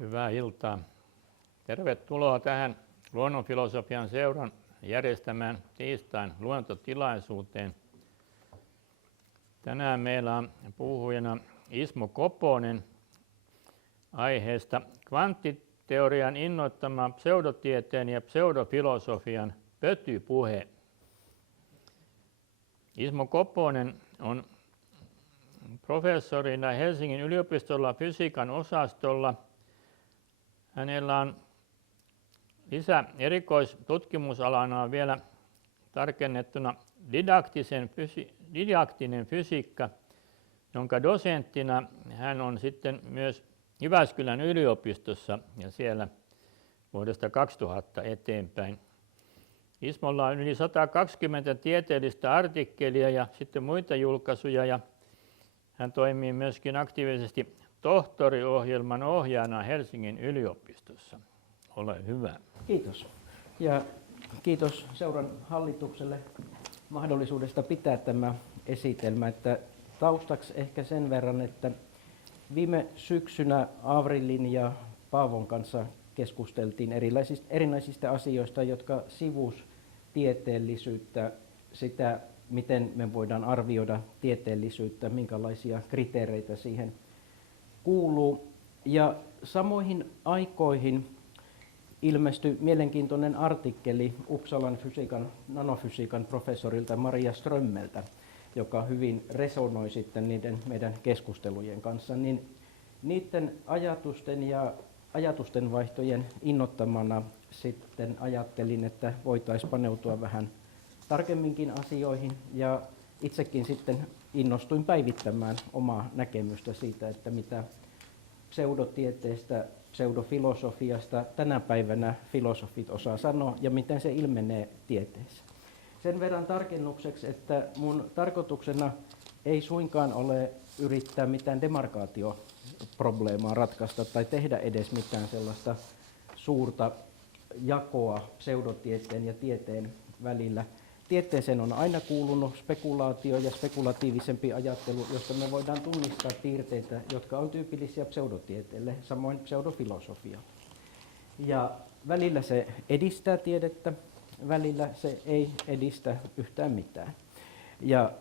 Hyvää iltaa. Tervetuloa tähän Luonnonfilosofian seuran järjestämään tiistain luontotilaisuuteen. Tänään meillä on puhujana Ismo Koponen aiheesta kvanttiteorian innoittama pseudotieteen ja pseudofilosofian pötypuhe. Ismo Koponen on professorina Helsingin yliopistolla fysiikan osastolla. Hänellä on erikoistutkimusalana vielä tarkennettuna didaktinen fysiikka, jonka dosenttina hän on sitten myös Jyväskylän yliopistossa ja siellä vuodesta 2000 eteenpäin. Ismolla on yli 120 tieteellistä artikkelia ja sitten muita julkaisuja ja hän toimii myöskin aktiivisesti tohtoriohjelman ohjaajana Helsingin yliopistossa. Ole hyvä. Kiitos. Ja kiitos seuran hallitukselle mahdollisuudesta pitää tämä esitelmä. Että taustaksi ehkä sen verran, että viime syksynä Avrilin ja Paavon kanssa keskusteltiin erinäisistä asioista, jotka sivus tieteellisyyttä, sitä miten me voidaan arvioida tieteellisyyttä, minkälaisia kriteereitä siihen kuuluu. Ja samoihin aikoihin ilmestyi mielenkiintoinen artikkeli Uppsalan nanofysiikan professorilta Maria Strömmeltä, joka hyvin resonoi sitten niiden meidän keskustelujen kanssa. Niin niiden ajatusten ja ajatustenvaihtojen innoittamana sitten ajattelin, että voitaisiin paneutua vähän tarkemminkin asioihin ja itsekin sitten innostuin päivittämään omaa näkemystä siitä, että mitä pseudotieteestä, pseudofilosofiasta tänä päivänä filosofit osaa sanoa ja miten se ilmenee tieteessä. Sen verran tarkennukseksi, että mun tarkoituksena ei suinkaan ole yrittää mitään demarkaatioprobleemaa ratkaista tai tehdä edes mitään sellaista suurta jakoa pseudotieteen ja tieteen välillä. Tieteeseen on aina kuulunut spekulaatio ja spekulatiivisempi ajattelu, josta me voidaan tunnistaa piirteitä, jotka on tyypillisiä pseudotieteelle, samoin pseudofilosofia. Ja välillä se edistää tiedettä, välillä se ei edistä yhtään mitään. Ja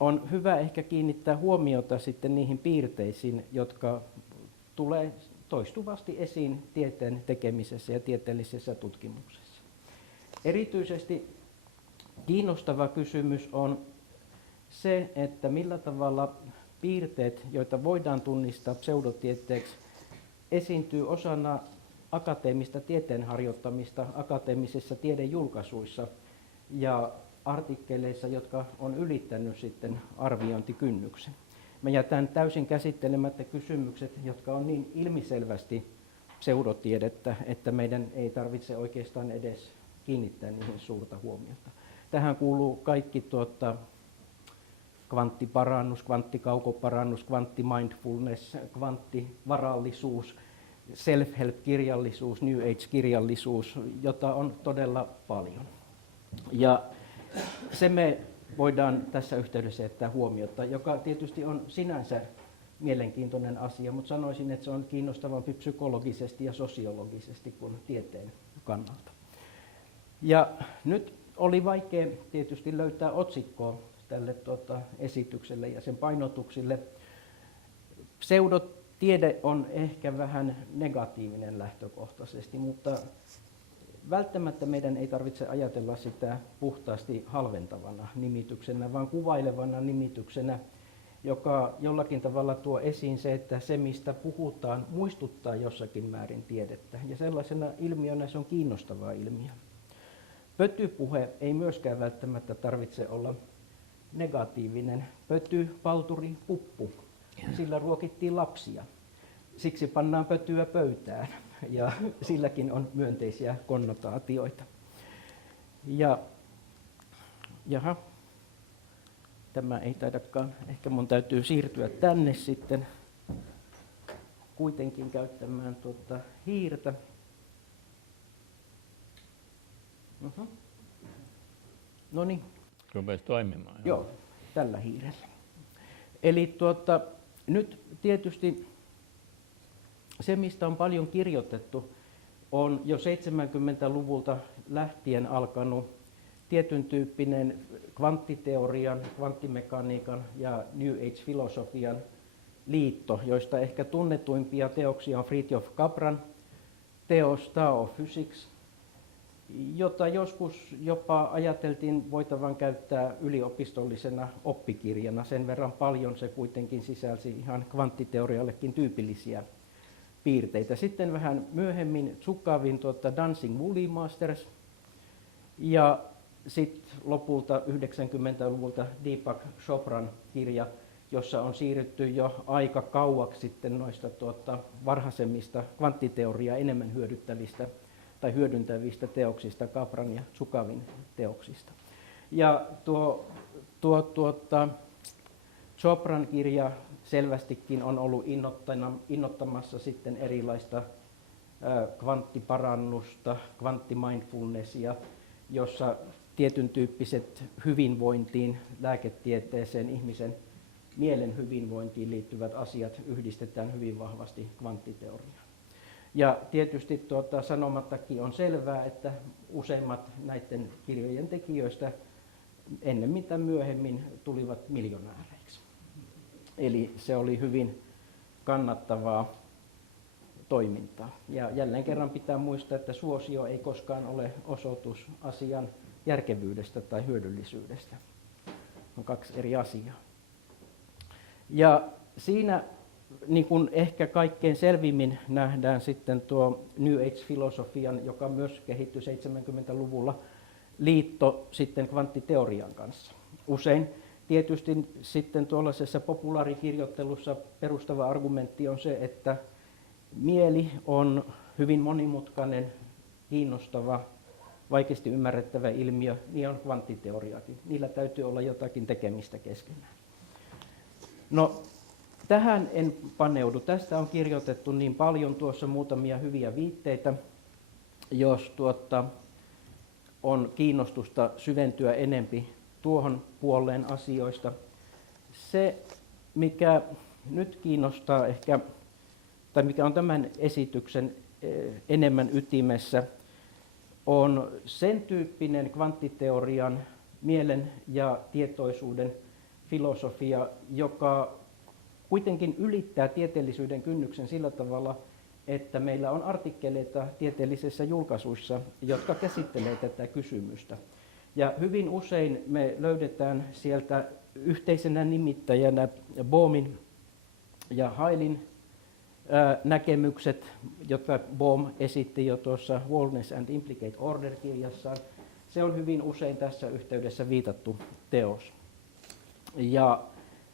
on hyvä ehkä kiinnittää huomiota sitten niihin piirteisiin, jotka tulee toistuvasti esiin tieteen tekemisessä ja tieteellisessä tutkimuksessa. Erityisesti kiinnostava kysymys on se, että millä tavalla piirteet, joita voidaan tunnistaa pseudotieteeksi, esiintyy osana akateemista tieteen harjoittamista akateemisissa tiedejulkaisuissa ja artikkeleissa, jotka on ylittänyt sitten arviointikynnyksen. Mä jätän täysin käsittelemättä kysymykset, jotka on niin ilmiselvästi pseudotiedettä, että meidän ei tarvitse oikeastaan edes kiinnittää niihin suurta huomiota. Tähän kuuluu kaikki kvanttiparannus, kvanttikaukoparannus, kvanttimindfulness, kvanttivarallisuus, self-help-kirjallisuus, New Age-kirjallisuus, jota on todella paljon. Ja se me voidaan tässä yhteydessä jättää huomiota, joka tietysti on sinänsä mielenkiintoinen asia, mutta sanoisin, että se on kiinnostavampi psykologisesti ja sosiologisesti kuin tieteen kannalta. Ja nyt oli vaikea tietysti löytää otsikkoa tälle esitykselle ja sen painotuksille. Pseudotiede on ehkä vähän negatiivinen lähtökohtaisesti, mutta välttämättä meidän ei tarvitse ajatella sitä puhtaasti halventavana nimityksenä, vaan kuvailevana nimityksenä, joka jollakin tavalla tuo esiin se, että se mistä puhutaan muistuttaa jossakin määrin tiedettä. Ja sellaisena ilmiönä se on kiinnostava ilmiö. Pötypuhe ei myöskään välttämättä tarvitse olla negatiivinen. Pöty, palturi, puppu. Sillä ruokittiin lapsia. Siksi pannaan pötyä pöytään ja silläkin on myönteisiä konnotaatioita. Jaha, tämä ei taidakaan. Ehkä mun täytyy siirtyä tänne sitten kuitenkin käyttämään hiirtä. No niin. Rupesi toimimaan. Joo, tällä hiirellä. Eli nyt tietysti se, mistä on paljon kirjoitettu, on jo 70-luvulta lähtien alkanut tietyn tyyppinen kvanttiteorian, kvanttimekaniikan ja New Age-filosofian liitto, joista ehkä tunnetuimpia teoksia on Fritjof Capran teos Tao of Physics, jota joskus jopa ajateltiin voitavan käyttää yliopistollisena oppikirjana. Sen verran paljon se kuitenkin sisälsi ihan kvanttiteoriallekin tyypillisiä piirteitä. Sitten vähän myöhemmin Zukavin Dancing Woolly Masters ja sitten lopulta 90-luvulta Deepak Chopran kirja, jossa on siirrytty jo aika kauaksi sitten noista varhaisemmista kvanttiteoriaa enemmän hyödyttävistä tai hyödyntävistä teoksista, Capran ja Zukavin teoksista. Ja Chopran kirja selvästikin on ollut innottamassa sitten erilaista kvanttiparannusta, kvanttimindfulnessia, jossa tietyn tyyppiset hyvinvointiin, lääketieteeseen, ihmisen mielen hyvinvointiin liittyvät asiat yhdistetään hyvin vahvasti kvanttiteoriaan. Ja tietysti sanomattakin on selvää, että useimmat näiden kirjojen tekijöistä ennemmin tai myöhemmin tulivat miljonääreiksi. Eli se oli hyvin kannattavaa toimintaa. Ja jälleen kerran pitää muistaa, että suosio ei koskaan ole osoitus asian järkevyydestä tai hyödyllisyydestä. On kaksi eri asiaa. Ja siinä niin kuin ehkä kaikkein selvimmin nähdään sitten tuo New Age-filosofian, joka myös kehittyi 70-luvulla, liitto sitten kvanttiteorian kanssa. Usein tietysti sitten tuollaisessa populaarikirjoittelussa perustava argumentti on se, että mieli on hyvin monimutkainen, kiinnostava, vaikeasti ymmärrettävä ilmiö, niin on kvanttiteoriakin. Niillä täytyy olla jotakin tekemistä keskenään. No, tähän en paneudu. Tästä on kirjoitettu niin paljon, tuossa muutamia hyviä viitteitä, jos on kiinnostusta syventyä enempi tuohon puoleen asioista. Se, mikä nyt kiinnostaa ehkä, tai mikä on tämän esityksen enemmän ytimessä, on sen tyyppinen kvanttiteorian, mielen ja tietoisuuden filosofia, joka kuitenkin ylittää tieteellisyyden kynnyksen sillä tavalla, että meillä on artikkeleita tieteellisissä julkaisuissa, jotka käsittelevät tätä kysymystä. Ja hyvin usein me löydetään sieltä yhteisenä nimittäjänä Bohmin ja Heilin näkemykset, jotka Bohm esitti jo tuossa Wholeness and Implicate Order-kirjassaan. Se on hyvin usein tässä yhteydessä viitattu teos. Ja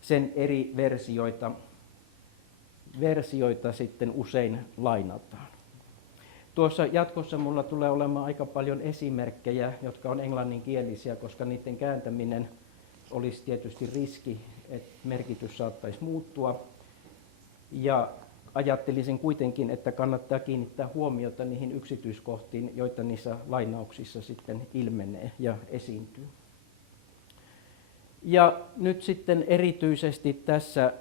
sen eri versioita sitten usein lainataan. Tuossa jatkossa minulla tulee olemaan aika paljon esimerkkejä, jotka on englanninkielisiä, koska niiden kääntäminen olisi tietysti riski, että merkitys saattaisi muuttua. Ja ajattelisin kuitenkin, että kannattaa kiinnittää huomiota niihin yksityiskohtiin, joita niissä lainauksissa sitten ilmenee ja esiintyy. Ja nyt sitten erityisesti tässä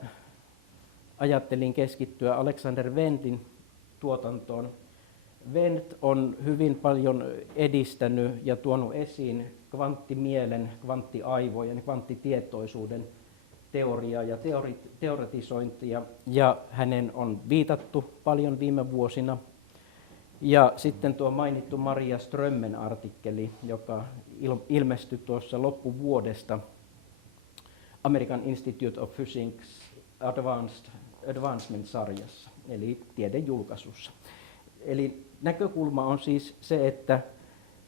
ajattelin keskittyä Alexander Wendtin tuotantoon. Wendt on hyvin paljon edistänyt ja tuonut esiin kvanttimielen, kvanttiaivojen, kvanttitietoisuuden teoriaa ja teoretisointia, ja hänen on viitattu paljon viime vuosina. Ja sitten tuo mainittu Maria Strömmen artikkeli, joka ilmestyi tuossa loppuvuodesta American Institute of Physics Advancement-sarjassa, eli tiedejulkaisussa. Eli näkökulma on siis se, että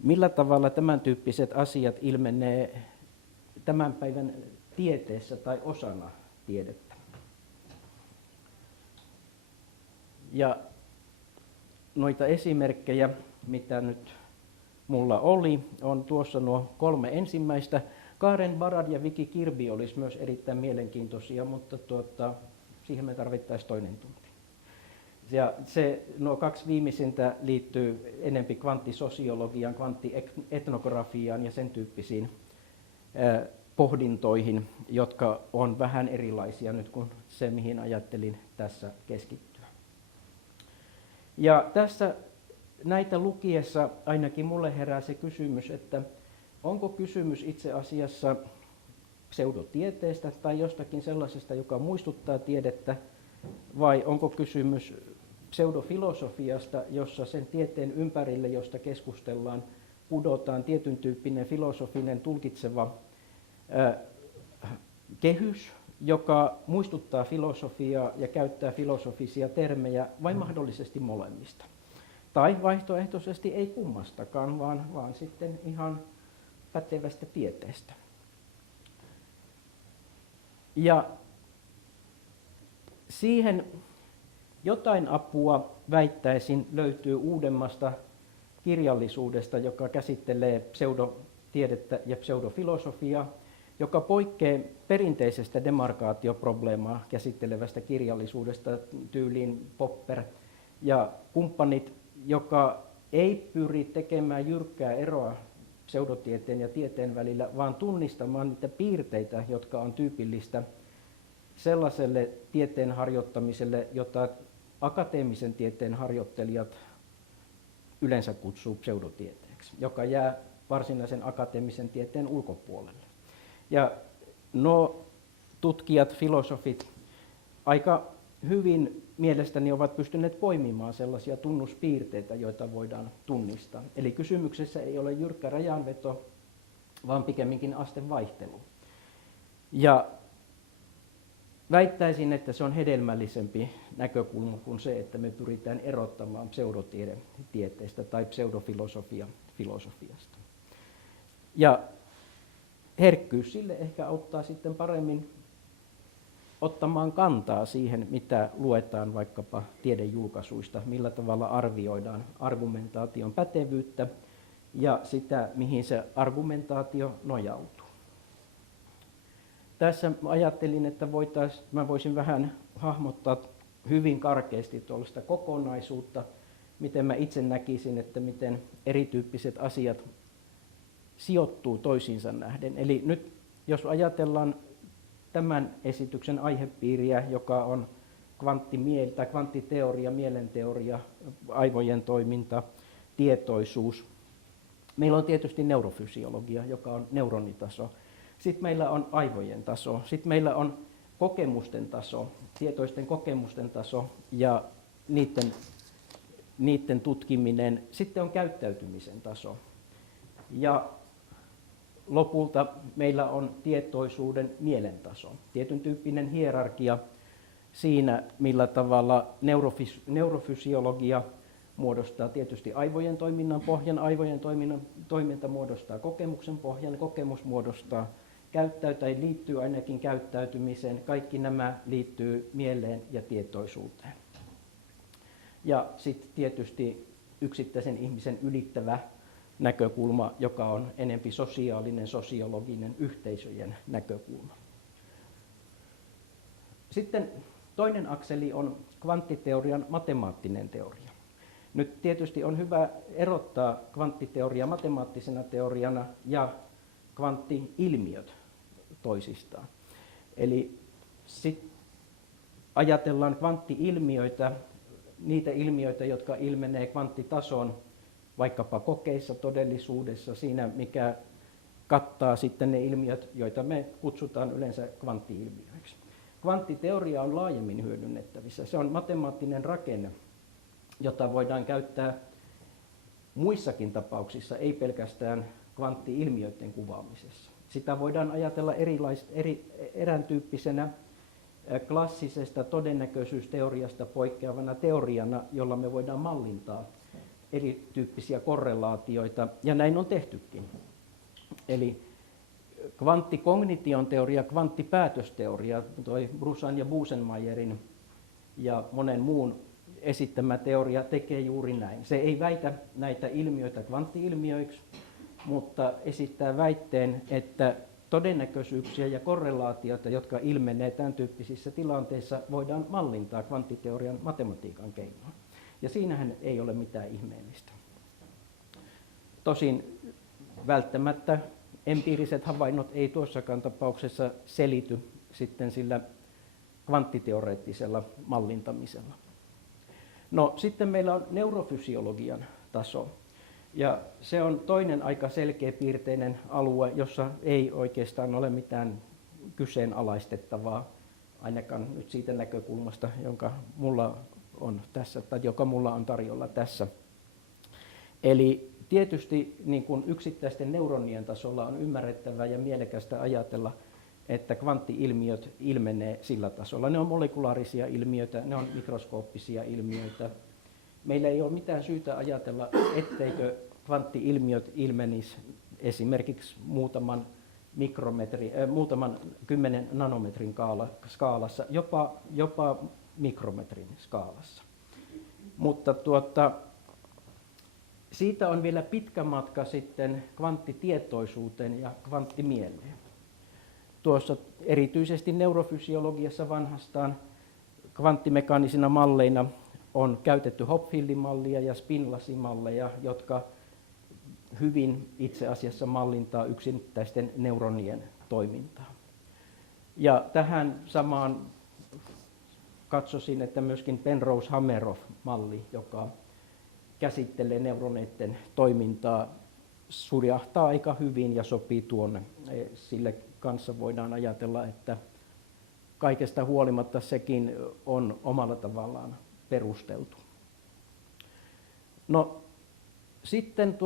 millä tavalla tämän tyyppiset asiat ilmenee tämän päivän tieteessä tai osana tiedettä. Ja noita esimerkkejä, mitä nyt mulla oli, on tuossa nuo 3 ensimmäistä. Karen Barad ja Vicky Kirby olisi myös erittäin mielenkiintoisia, mutta siihen me tarvittaisiin toinen tunti. Ja nuo 2 viimeisintä liittyy enempi kvanttisosiologiaan, kvanttietnografiaan ja sen tyyppisiin pohdintoihin, jotka on vähän erilaisia nyt kuin se, mihin ajattelin tässä keskittyä. Ja tässä näitä lukiessa ainakin mulle herää se kysymys, että onko kysymys itse asiassa pseudotieteestä tai jostakin sellaisesta, joka muistuttaa tiedettä, vai onko kysymys pseudofilosofiasta, jossa sen tieteen ympärille, josta keskustellaan, pudotaan tietyn tyyppinen filosofinen tulkitseva kehys, joka muistuttaa filosofiaa ja käyttää filosofisia termejä, vai mahdollisesti molemmista. Tai vaihtoehtoisesti ei kummastakaan, vaan sitten ihan pätevästä tieteestä. Ja siihen jotain apua väittäisin löytyy uudemmasta kirjallisuudesta, joka käsittelee pseudotiedettä ja pseudofilosofiaa, joka poikkeaa perinteisestä demarkaatioprobleemaa käsittelevästä kirjallisuudesta tyyliin Popper ja kumppanit, joka ei pyri tekemään jyrkkää eroa pseudotieteen ja tieteen välillä, vaan tunnistamaan niitä piirteitä, jotka on tyypillistä sellaiselle tieteen harjoittamiselle, jota akateemisen tieteen harjoittelijat yleensä kutsuu pseudotieteeksi, joka jää varsinaisen akateemisen tieteen ulkopuolelle. Ja nuo tutkijat, filosofit aika hyvin mielestäni ovat pystyneet poimimaan sellaisia tunnuspiirteitä, joita voidaan tunnistaa. Eli kysymyksessä ei ole jyrkkä rajanveto, vaan pikemminkin astevaihtelu. Ja väittäisin, että se on hedelmällisempi näkökulma kuin se, että me pyritään erottamaan pseudotiede tieteestä tai pseudofilosofia filosofiasta. Ja herkkyys sille ehkä auttaa sitten paremmin ottamaan kantaa siihen, mitä luetaan vaikkapa tiedejulkaisuista, millä tavalla arvioidaan argumentaation pätevyyttä ja sitä, mihin se argumentaatio nojautuu. Tässä ajattelin, että mä voisin vähän hahmottaa hyvin karkeasti tuollaista kokonaisuutta, miten mä itse näkisin, että miten erityyppiset asiat sijoittuu toisiinsa nähden. Eli nyt jos ajatellaan tämän esityksen aihepiiriä, joka on kvanttiteoria, mielenteoria, aivojen toiminta, tietoisuus. Meillä on tietysti neurofysiologia, joka on neuronitaso. Sitten meillä on aivojen taso. Sitten meillä on kokemusten taso, tietoisten kokemusten taso ja niiden tutkiminen. Sitten on käyttäytymisen taso. Ja lopulta meillä on tietoisuuden mielentaso, tietyn tyyppinen hierarkia siinä, millä tavalla neurofysiologia muodostaa tietysti aivojen toiminnan pohjan, aivojen toiminta muodostaa kokemuksen pohjan, kokemus muodostaa liittyy ainakin käyttäytymiseen, kaikki nämä liittyy mieleen ja tietoisuuteen. Ja sitten tietysti yksittäisen ihmisen ylittävä näkökulma, joka on enempi sosiaalinen, sosiologinen, yhteisöjen näkökulma. Sitten toinen akseli on kvanttiteorian matemaattinen teoria. Nyt tietysti on hyvä erottaa kvanttiteoria matemaattisena teoriana ja kvanttiilmiöt toisistaan. Eli sitten ajatellaan kvanttiilmiöitä, niitä ilmiöitä, jotka ilmenee kvanttitason vaikkapa kokeissa, todellisuudessa, siinä mikä kattaa sitten ne ilmiöt, joita me kutsutaan yleensä kvanttiilmiöiksi. Kvanttiteoria on laajemmin hyödynnettävissä. Se on matemaattinen rakenne, jota voidaan käyttää muissakin tapauksissa, ei pelkästään kvanttiilmiöiden kuvaamisessa. Sitä voidaan ajatella eräntyyppisenä klassisesta todennäköisyysteoriasta poikkeavana teoriana, jolla me voidaan mallintaa erityyppisiä korrelaatioita, ja näin on tehtykin. Eli kvanttikognition teoria, kvanttipäätösteoria, toi Brusan ja Busenmayerin ja monen muun esittämä teoria tekee juuri näin. Se ei väitä näitä ilmiöitä kvanttiilmiöiksi, mutta esittää väitteen, että todennäköisyyksiä ja korrelaatioita, jotka ilmenee tämän tyyppisissä tilanteissa, voidaan mallintaa kvanttiteorian matematiikan keinoin. Ja siinähän ei ole mitään ihmeellistä. Tosin välttämättä empiiriset havainnot ei tuossakaan tapauksessa selity sitten sillä kvanttiteoreettisella mallintamisella. No sitten meillä on neurofysiologian taso. Ja se on toinen aika selkeäpiirteinen alue, jossa ei oikeastaan ole mitään kyseenalaistettavaa, ainakaan nyt siitä näkökulmasta, jonka mulla on tässä, tai joka mulla on tarjolla tässä. Eli tietysti niin kuin yksittäisten neuronien tasolla on ymmärrettävää ja mielekästä ajatella, että kvantti-ilmiöt ilmenee sillä tasolla. Ne on molekulaarisia ilmiöitä, ne on mikroskooppisia ilmiöitä. Meillä ei ole mitään syytä ajatella, etteikö kvantti-ilmiöt ilmenisi esimerkiksi muutaman 10 nanometrin skaalassa, jopa mikrometrin skaalassa. Mutta siitä on vielä pitkä matka sitten kvanttitietoisuuteen ja kvanttimieleen. Tuossa erityisesti neurofysiologiassa vanhastaan kvanttimekaanisina malleina on käytetty Hopfieldin mallia ja Spinlasin malleja, jotka hyvin itse asiassa mallintaa yksittäisten neuronien toimintaa. Ja tähän samaan katsoisin, että myöskin Penrose-Hameroff-malli, joka käsittelee neuroneiden toimintaa, surjahtaa aika hyvin ja sopii tuonne. Sille kanssa voidaan ajatella, että kaikesta huolimatta sekin on omalla tavallaan perusteltu. No sitten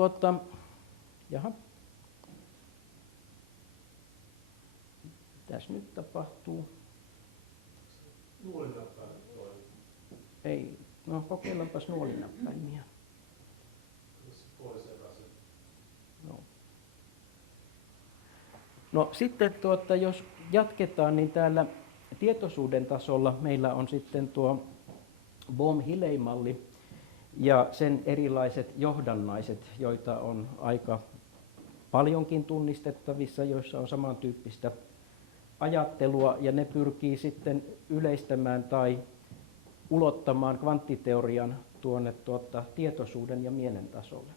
mitäs nyt tapahtuu? Nuolinäppäin toimii. Ei, no kokeillaanpas nuolinäppäimiä. No sitten jos jatketaan, niin täällä tietoisuuden tasolla meillä on sitten tuo Bohm-Hilley-malli ja sen erilaiset johdannaiset, joita on aika paljonkin tunnistettavissa, joissa on samantyyppistä ajattelua, ja ne pyrkii sitten yleistämään tai ulottamaan kvanttiteorian tuonne tietoisuuden ja mielen tasolle.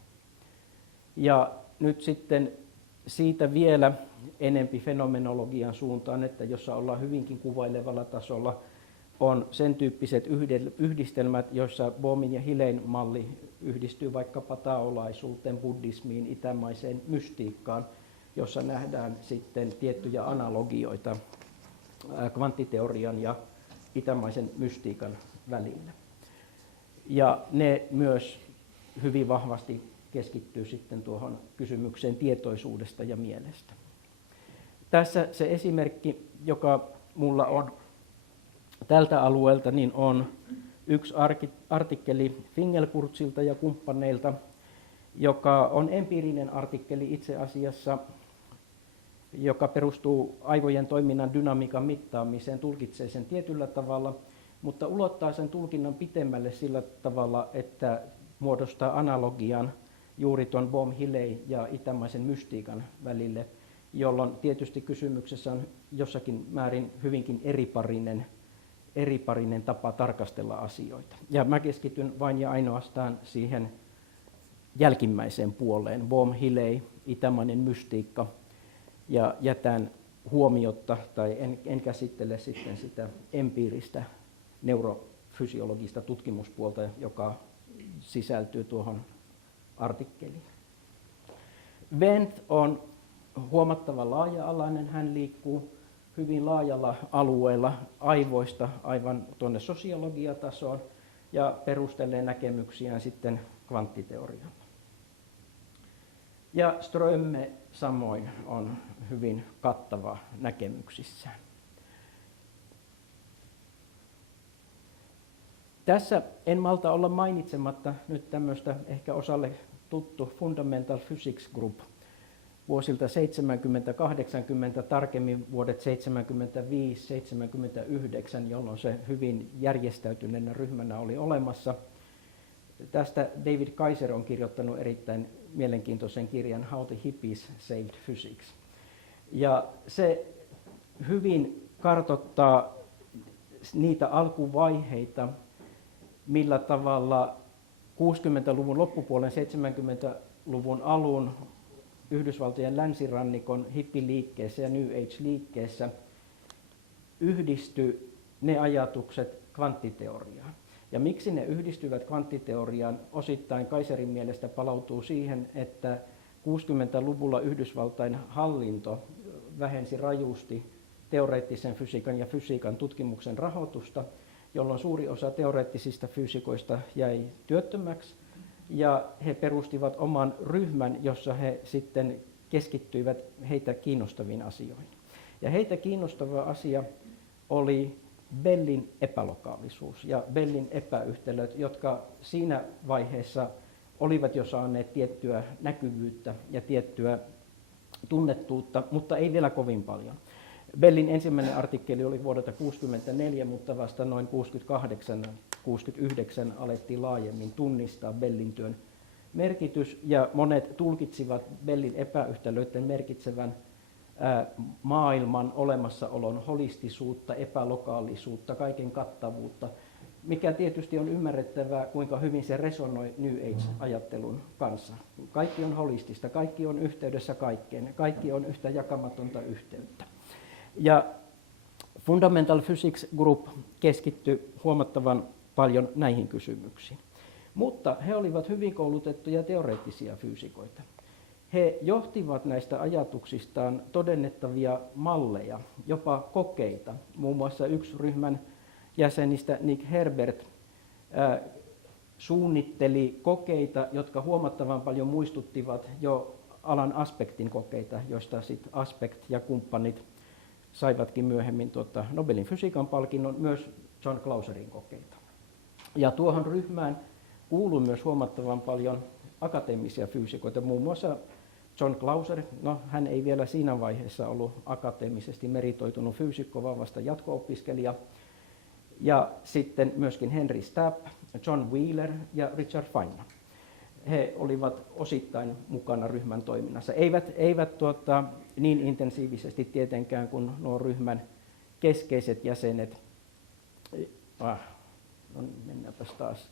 Ja nyt sitten siitä vielä enempi fenomenologian suuntaan, että jossa ollaan hyvinkin kuvailevalla tasolla, on sen tyyppiset yhdistelmät, joissa Bohmin ja Hilleyn malli yhdistyy vaikkapa taolaisuuteen, buddhismiin, itämaiseen mystiikkaan, jossa nähdään sitten tiettyjä analogioita kvanttiteorian ja itämaisen mystiikan välillä. Ja ne myös hyvin vahvasti keskittyy sitten tuohon kysymykseen tietoisuudesta ja mielestä. Tässä se esimerkki, joka mulla on tältä alueelta, niin on yksi artikkeli Fingelkurzilta ja kumppaneilta, joka on empiirinen artikkeli itse asiassa, joka perustuu aivojen toiminnan dynamiikan mittaamiseen, tulkitsee sen tietyllä tavalla, mutta ulottaa sen tulkinnan pitemmälle sillä tavalla, että muodostaa analogian juuri tuon Bohm-Hilley ja itämaisen mystiikan välille, jolloin tietysti kysymyksessä on jossakin määrin hyvinkin eriparinen tapa tarkastella asioita. Ja mä keskityn vain ja ainoastaan siihen jälkimmäiseen puoleen, Bohm-Hilley, itämainen mystiikka, ja jätän huomiotta tai en käsittele sitten sitä empiiristä neurofysiologista tutkimuspuolta, joka sisältyy tuohon artikkeliin. Wendt on huomattavan laaja-alainen, hän liikkuu hyvin laajalla alueella aivoista aivan tuonne sosiologiatasoon ja perustelee näkemyksiään sitten kvanttiteorialla. Ja Strömme samoin on hyvin kattava näkemyksissään. Tässä en malta olla mainitsematta nyt tämmöistä ehkä osalle tuttu Fundamental Physics Group vuosilta 70-80, tarkemmin vuodet 75-79, jolloin se hyvin järjestäytyneenä ryhmänä oli olemassa. Tästä David Kaiser on kirjoittanut erittäin mielenkiintoisen kirjan How the Hippies Saved Physics. Ja se hyvin kartoittaa niitä alkuvaiheita, millä tavalla 60-luvun loppupuolen 70-luvun alun Yhdysvaltojen länsirannikon hippiliikkeessä ja New Age-liikkeessä yhdistyi ne ajatukset kvanttiteoriaan. Ja miksi ne yhdistyvät kvanttiteoriaan, osittain Kaiserin mielestä palautuu siihen, että 60-luvulla Yhdysvaltain hallinto vähensi rajusti teoreettisen fysiikan ja fysiikan tutkimuksen rahoitusta, jolloin suuri osa teoreettisista fyysikoista jäi työttömäksi, ja he perustivat oman ryhmän, jossa he sitten keskittyivät heitä kiinnostaviin asioihin. Ja heitä kiinnostava asia oli Bellin epälokaalisuus ja Bellin epäyhtälöt, jotka siinä vaiheessa olivat jo saaneet tiettyä näkyvyyttä ja tiettyä tunnettuutta, mutta ei vielä kovin paljon. Bellin ensimmäinen artikkeli oli vuodelta 1964, mutta vasta noin 68-69 alettiin laajemmin tunnistaa Bellin työn merkitys, ja monet tulkitsivat Bellin epäyhtälöiden merkitsevän maailman olemassaolon holistisuutta, epälokaalisuutta, kaiken kattavuutta, mikä tietysti on ymmärrettävää, kuinka hyvin se resonoi New Age-ajattelun kanssa. Kaikki on holistista, kaikki on yhteydessä kaikkeen, kaikki on yhtä jakamatonta yhteyttä. Ja Fundamental Physics Group keskittyi huomattavan paljon näihin kysymyksiin. Mutta he olivat hyvin koulutettuja teoreettisia fyysikoita. He johtivat näistä ajatuksistaan todennettavia malleja, jopa kokeita. Muun muassa yksi ryhmän jäsenistä, Nick Herbert, suunnitteli kokeita, jotka huomattavan paljon muistuttivat jo Alan Aspectin kokeita, joista sitten Aspect ja kumppanit saivatkin myöhemmin Nobelin fysiikan palkinnon, myös John Clauserin kokeita. Ja tuohon ryhmään kuului myös huomattavan paljon akateemisia fyysikoita, muun muassa John Clauser, no hän ei vielä siinä vaiheessa ollut akateemisesti meritoitunut fyysikko, vaan vasta jatko-opiskelija. Ja sitten myöskin Henry Stapp, John Wheeler ja Richard Feynman. He olivat osittain mukana ryhmän toiminnassa. Eivät niin intensiivisesti tietenkään kuin nuo ryhmän keskeiset jäsenet. Mennäänpäs taas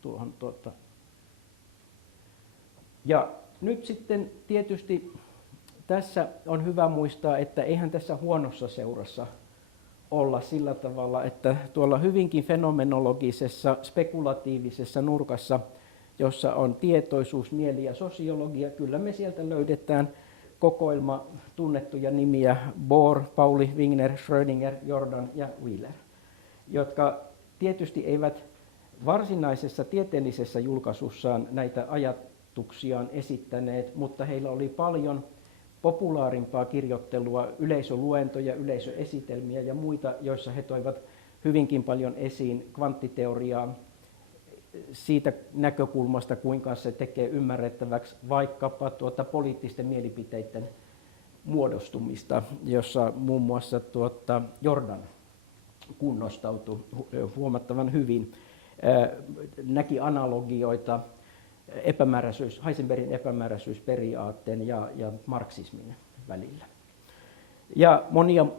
tuohon. Ja nyt sitten tietysti tässä on hyvä muistaa, että eihän tässä huonossa seurassa olla sillä tavalla, että tuolla hyvinkin fenomenologisessa, spekulatiivisessa nurkassa, jossa on tietoisuus, mieli ja sosiologia, kyllä me sieltä löydetään kokoelma tunnettuja nimiä Bohr, Pauli, Wigner, Schrödinger, Jordan ja Wheeler, jotka tietysti eivät varsinaisessa tieteellisessä julkaisussaan näitä ajatuksiaan esittäneet, mutta heillä oli paljon populaarimpaa kirjoittelua, yleisöluentoja, yleisöesitelmiä ja muita, joissa he toivat hyvinkin paljon esiin kvanttiteoriaa siitä näkökulmasta, kuinka se tekee ymmärrettäväksi vaikkapa poliittisten mielipiteiden muodostumista, jossa muun muassa Jordan kunnostautui huomattavan hyvin, näki analogioita Heisenbergin epämääräisyysperiaatteen ja marksismin välillä. Ja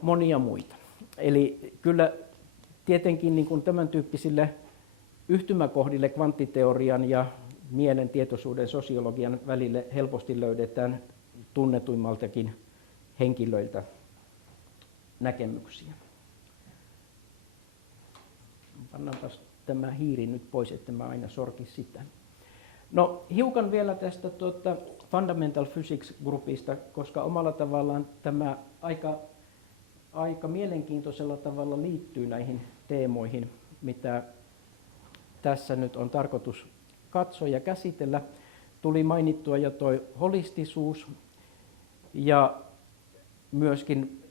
monia muita. Eli kyllä tietenkin niin kuin tämän tyyppisille yhtymäkohdille kvanttiteorian ja mielen, tietoisuuden, sosiologian välille helposti löydetään tunnetuimmaltakin henkilöiltä näkemyksiä. Pannaanpas tämä hiiri nyt pois, että mä aina sorki sitä. No hiukan vielä tästä Fundamental Physics Groupista, koska omalla tavallaan tämä aika mielenkiintoisella tavalla liittyy näihin teemoihin, mitä tässä nyt on tarkoitus katsoa ja käsitellä. Tuli mainittua jo tuo holistisuus ja myöskin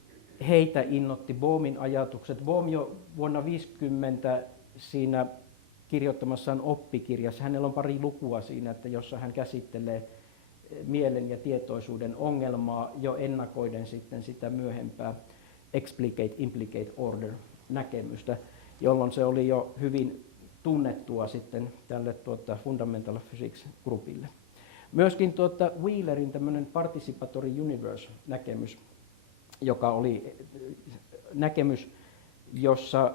heitä innoitti Bohmin ajatukset. Bohm jo vuonna 1950 siinä kirjoittamassaan oppikirjassa, hänellä on pari lukua siinä, että jossa hän käsittelee mielen ja tietoisuuden ongelmaa jo ennakoiden sitten sitä myöhempää explicate-implicate order näkemystä, jolloin se oli jo hyvin tunnettua sitten tälle Fundamental Physics Groupille. Myöskin Wheelerin tämmöinen participatory universe-näkemys, joka oli näkemys, jossa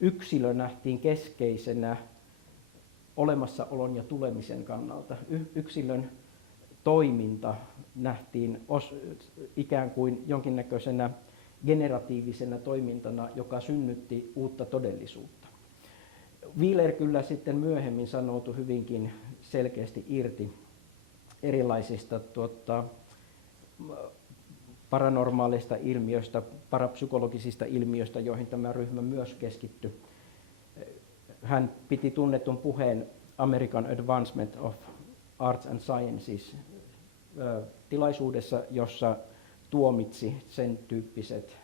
yksilö nähtiin keskeisenä olemassaolon ja tulemisen kannalta. Yksilön toiminta nähtiin ikään kuin jonkinnäköisenä generatiivisena toimintana, joka synnytti uutta todellisuutta. Wheeler kyllä sitten myöhemmin sanoutui hyvinkin selkeästi irti erilaisista paranormaaleista ilmiöistä, parapsykologisista ilmiöistä, joihin tämä ryhmä myös keskittyi. Hän piti tunnetun puheen American Advancement of Arts and Sciences tilaisuudessa, jossa tuomitsi sen tyyppiset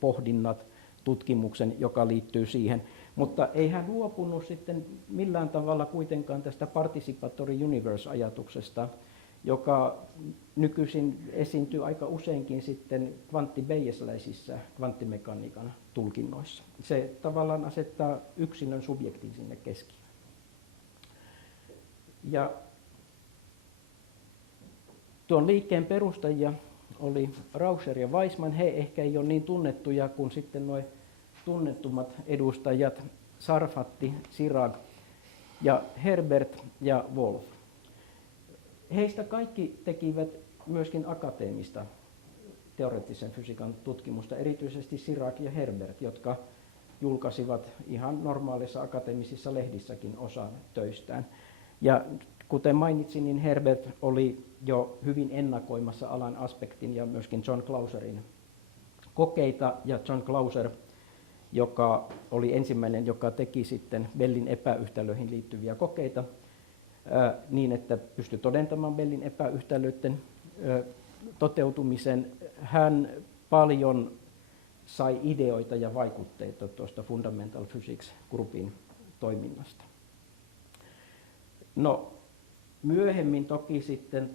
pohdinnat, tutkimuksen, joka liittyy siihen. Mutta ei hän luopunut sitten millään tavalla kuitenkaan tästä participatory universe-ajatuksesta, joka nykyisin esiintyy aika useinkin sitten kvanttibayesiläisissä kvanttimekaniikan tulkinnoissa. Se tavallaan asettaa yksilön subjektin sinne keskiöön. Ja tuon liikkeen perustajia oli Rauscher ja Weismann. He ehkä ei ole niin tunnettuja kuin sitten nuo tunnettumat edustajat Sarfatti, Sirag ja Herbert ja Wolf. Heistä kaikki tekivät myöskin akateemista teoreettisen fysiikan tutkimusta, erityisesti Sirag ja Herbert, jotka julkaisivat ihan normaalissa akateemisissa lehdissäkin osan töistään. Ja kuten mainitsin, niin Herbert oli jo hyvin ennakoimassa alan aspektin ja myöskin John Clauserin kokeita, ja John Clauser, joka oli ensimmäinen, joka teki sitten Bellin epäyhtälöihin liittyviä kokeita, niin että pystyi todentamaan Bellin epäyhtälöiden toteutumisen. Hän paljon sai ideoita ja vaikutteita tuosta Fundamental Physics Groupin toiminnasta. No, myöhemmin toki sitten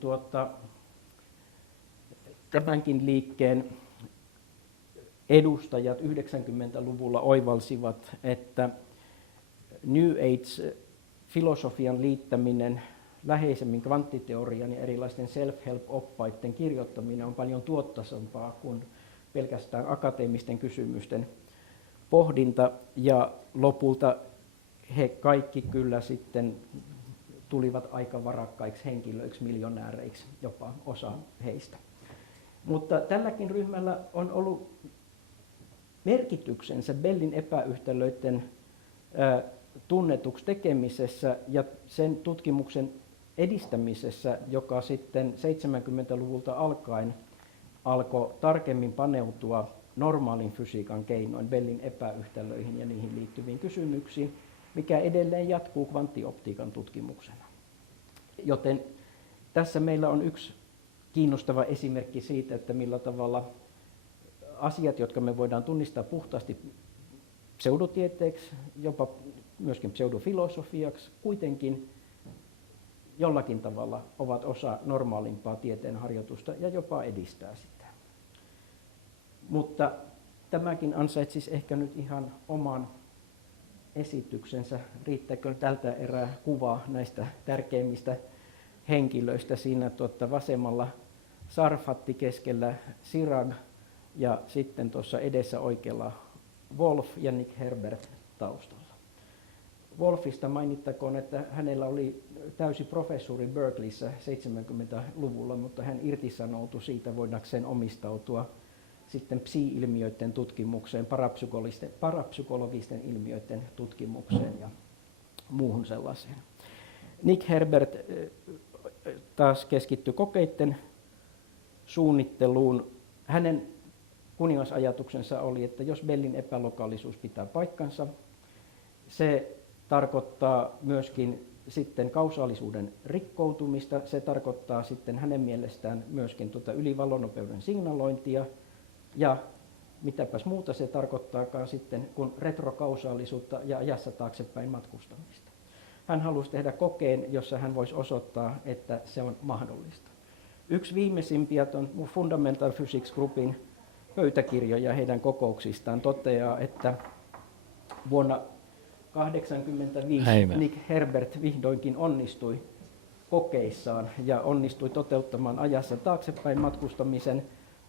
tämänkin liikkeen edustajat 90-luvulla oivalsivat, että New Age-filosofian liittäminen läheisemmin kvanttiteorian ja erilaisten self-help-oppaiden kirjoittaminen on paljon tuottavampaa kuin pelkästään akateemisten kysymysten pohdinta, ja lopulta he kaikki kyllä sitten tulivat aika varakkaiksi henkilöiksi, miljonääreiksi, jopa osa heistä. Mutta tälläkin ryhmällä on ollut merkityksensä Bellin epäyhtälöiden tunnetuksi tekemisessä ja sen tutkimuksen edistämisessä, joka sitten 70-luvulta alkaen alkoi tarkemmin paneutua normaalin fysiikan keinoin Bellin epäyhtälöihin ja niihin liittyviin kysymyksiin, mikä edelleen jatkuu kvanttioptiikan tutkimuksena. Joten tässä meillä on yksi kiinnostava esimerkki siitä, että millä tavalla asiat, jotka me voidaan tunnistaa puhtaasti pseudotieteeksi, jopa myöskin pseudofilosofiaksi, kuitenkin jollakin tavalla ovat osa normaalimpaa tieteen harjoitusta ja jopa edistää sitä. Mutta tämäkin ansaitsisi ehkä nyt ihan oman esityksensä. Riittääkö tältä erää kuva näistä tärkeimmistä henkilöistä? Siinä vasemmalla Sarfatti, keskellä Sirag ja sitten tuossa edessä oikealla Wolf ja Nick Herbert taustalla. Wolfista mainittakoon, että hänellä oli täysi professuuri Berkeleyssä 70-luvulla, mutta hän irtisanoutui siitä voidakseen omistautua sitten psi-ilmiöiden tutkimukseen, parapsykologisten ilmiöiden tutkimukseen ja muuhun sellaiseen. Nick Herbert taas keskittyi kokeiden suunnitteluun. Hänen kuningasajatuksensa oli, että jos Bellin epälokaalisuus pitää paikkansa, se tarkoittaa myöskin sitten kausaalisuuden rikkoutumista, se tarkoittaa sitten hänen mielestään myöskin ylivalonopeuden signalointia, ja mitäpäs muuta se tarkoittaakaan sitten kuin retrokausaalisuutta ja ajassa taaksepäin matkustamista. Hän halusi tehdä kokeen, jossa hän voisi osoittaa, että se on mahdollista. Yksi viimeisimpiä tuon Fundamental Physics Groupin pöytäkirjoja heidän kokouksistaan toteaa, että vuonna 1985 Nick Herbert vihdoinkin onnistui kokeissaan ja onnistui toteuttamaan ajassa taaksepäin matkustamisen,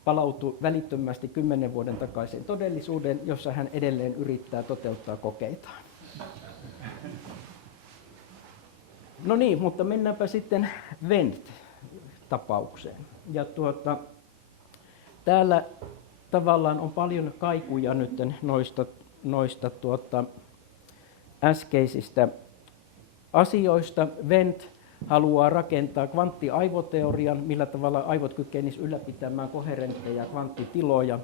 palautui välittömästi 10 vuoden takaisin todellisuuden, jossa hän edelleen yrittää toteuttaa kokeitaan. No niin, mutta mennäänpä sitten Wendt-tapaukseen. Ja täällä tavallaan on paljon kaikuja nyt noista noista äskeisistä asioista. Wendt haluaa rakentaa kvanttiaivoteorian, millä tavalla aivot kykenisivät ylläpitämään koherentteja kvanttitiloja.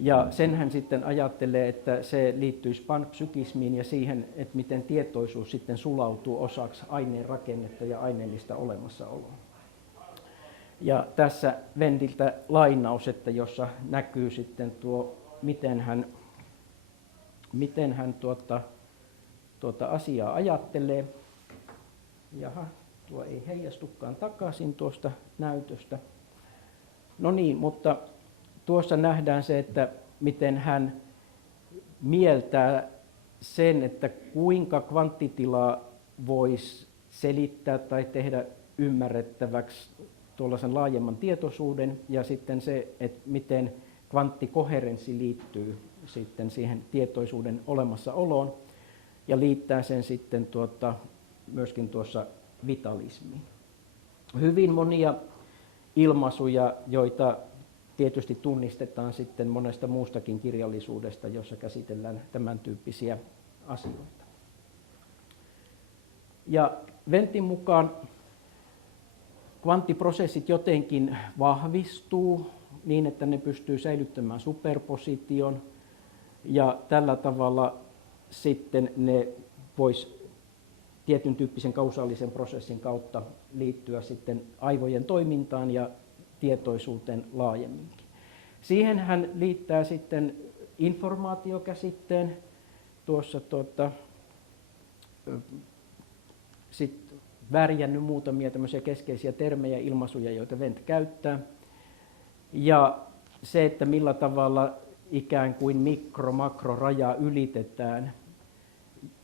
Ja sen hän sitten ajattelee, että se liittyisi panpsykismiin ja siihen, että miten tietoisuus sitten sulautuu osaksi aineen rakennetta ja aineellista olemassaoloa. Ja tässä Wendtiltä lainaus, että jossa näkyy sitten tuo, miten hän tuota asiaa ajattelee. Jaha, tuo ei heijastukaan takaisin tuosta näytöstä. No niin, mutta tuossa nähdään se, että miten hän mieltää sen, että kuinka kvanttitilaa voisi selittää tai tehdä ymmärrettäväksi tuollaisen laajemman tietoisuuden, ja sitten se, että miten kvanttikoherenssi liittyy sitten siihen tietoisuuden olemassaoloon, ja liittää sen sitten myöskin tuossa vitalismiin. Hyvin monia ilmaisuja, joita tietysti tunnistetaan sitten monesta muustakin kirjallisuudesta, jossa käsitellään tämän tyyppisiä asioita. Ja Wendtin mukaan kvanttiprosessit jotenkin vahvistuu niin, että ne pystyy säilyttämään superposition, ja tällä tavalla sitten ne vois tietyn tyyppisen kausaalisen prosessin kautta liittyä sitten aivojen toimintaan ja tietoisuuteen laajemminkin. Siihen hän liittää sitten informaatiokäsitteen, tuossa sitten värjännyt muutamia tämmöisiä keskeisiä termejä, ilmaisuja, joita Wendt käyttää. Ja se, että millä tavalla ikään kuin mikro-makro-raja ylitetään,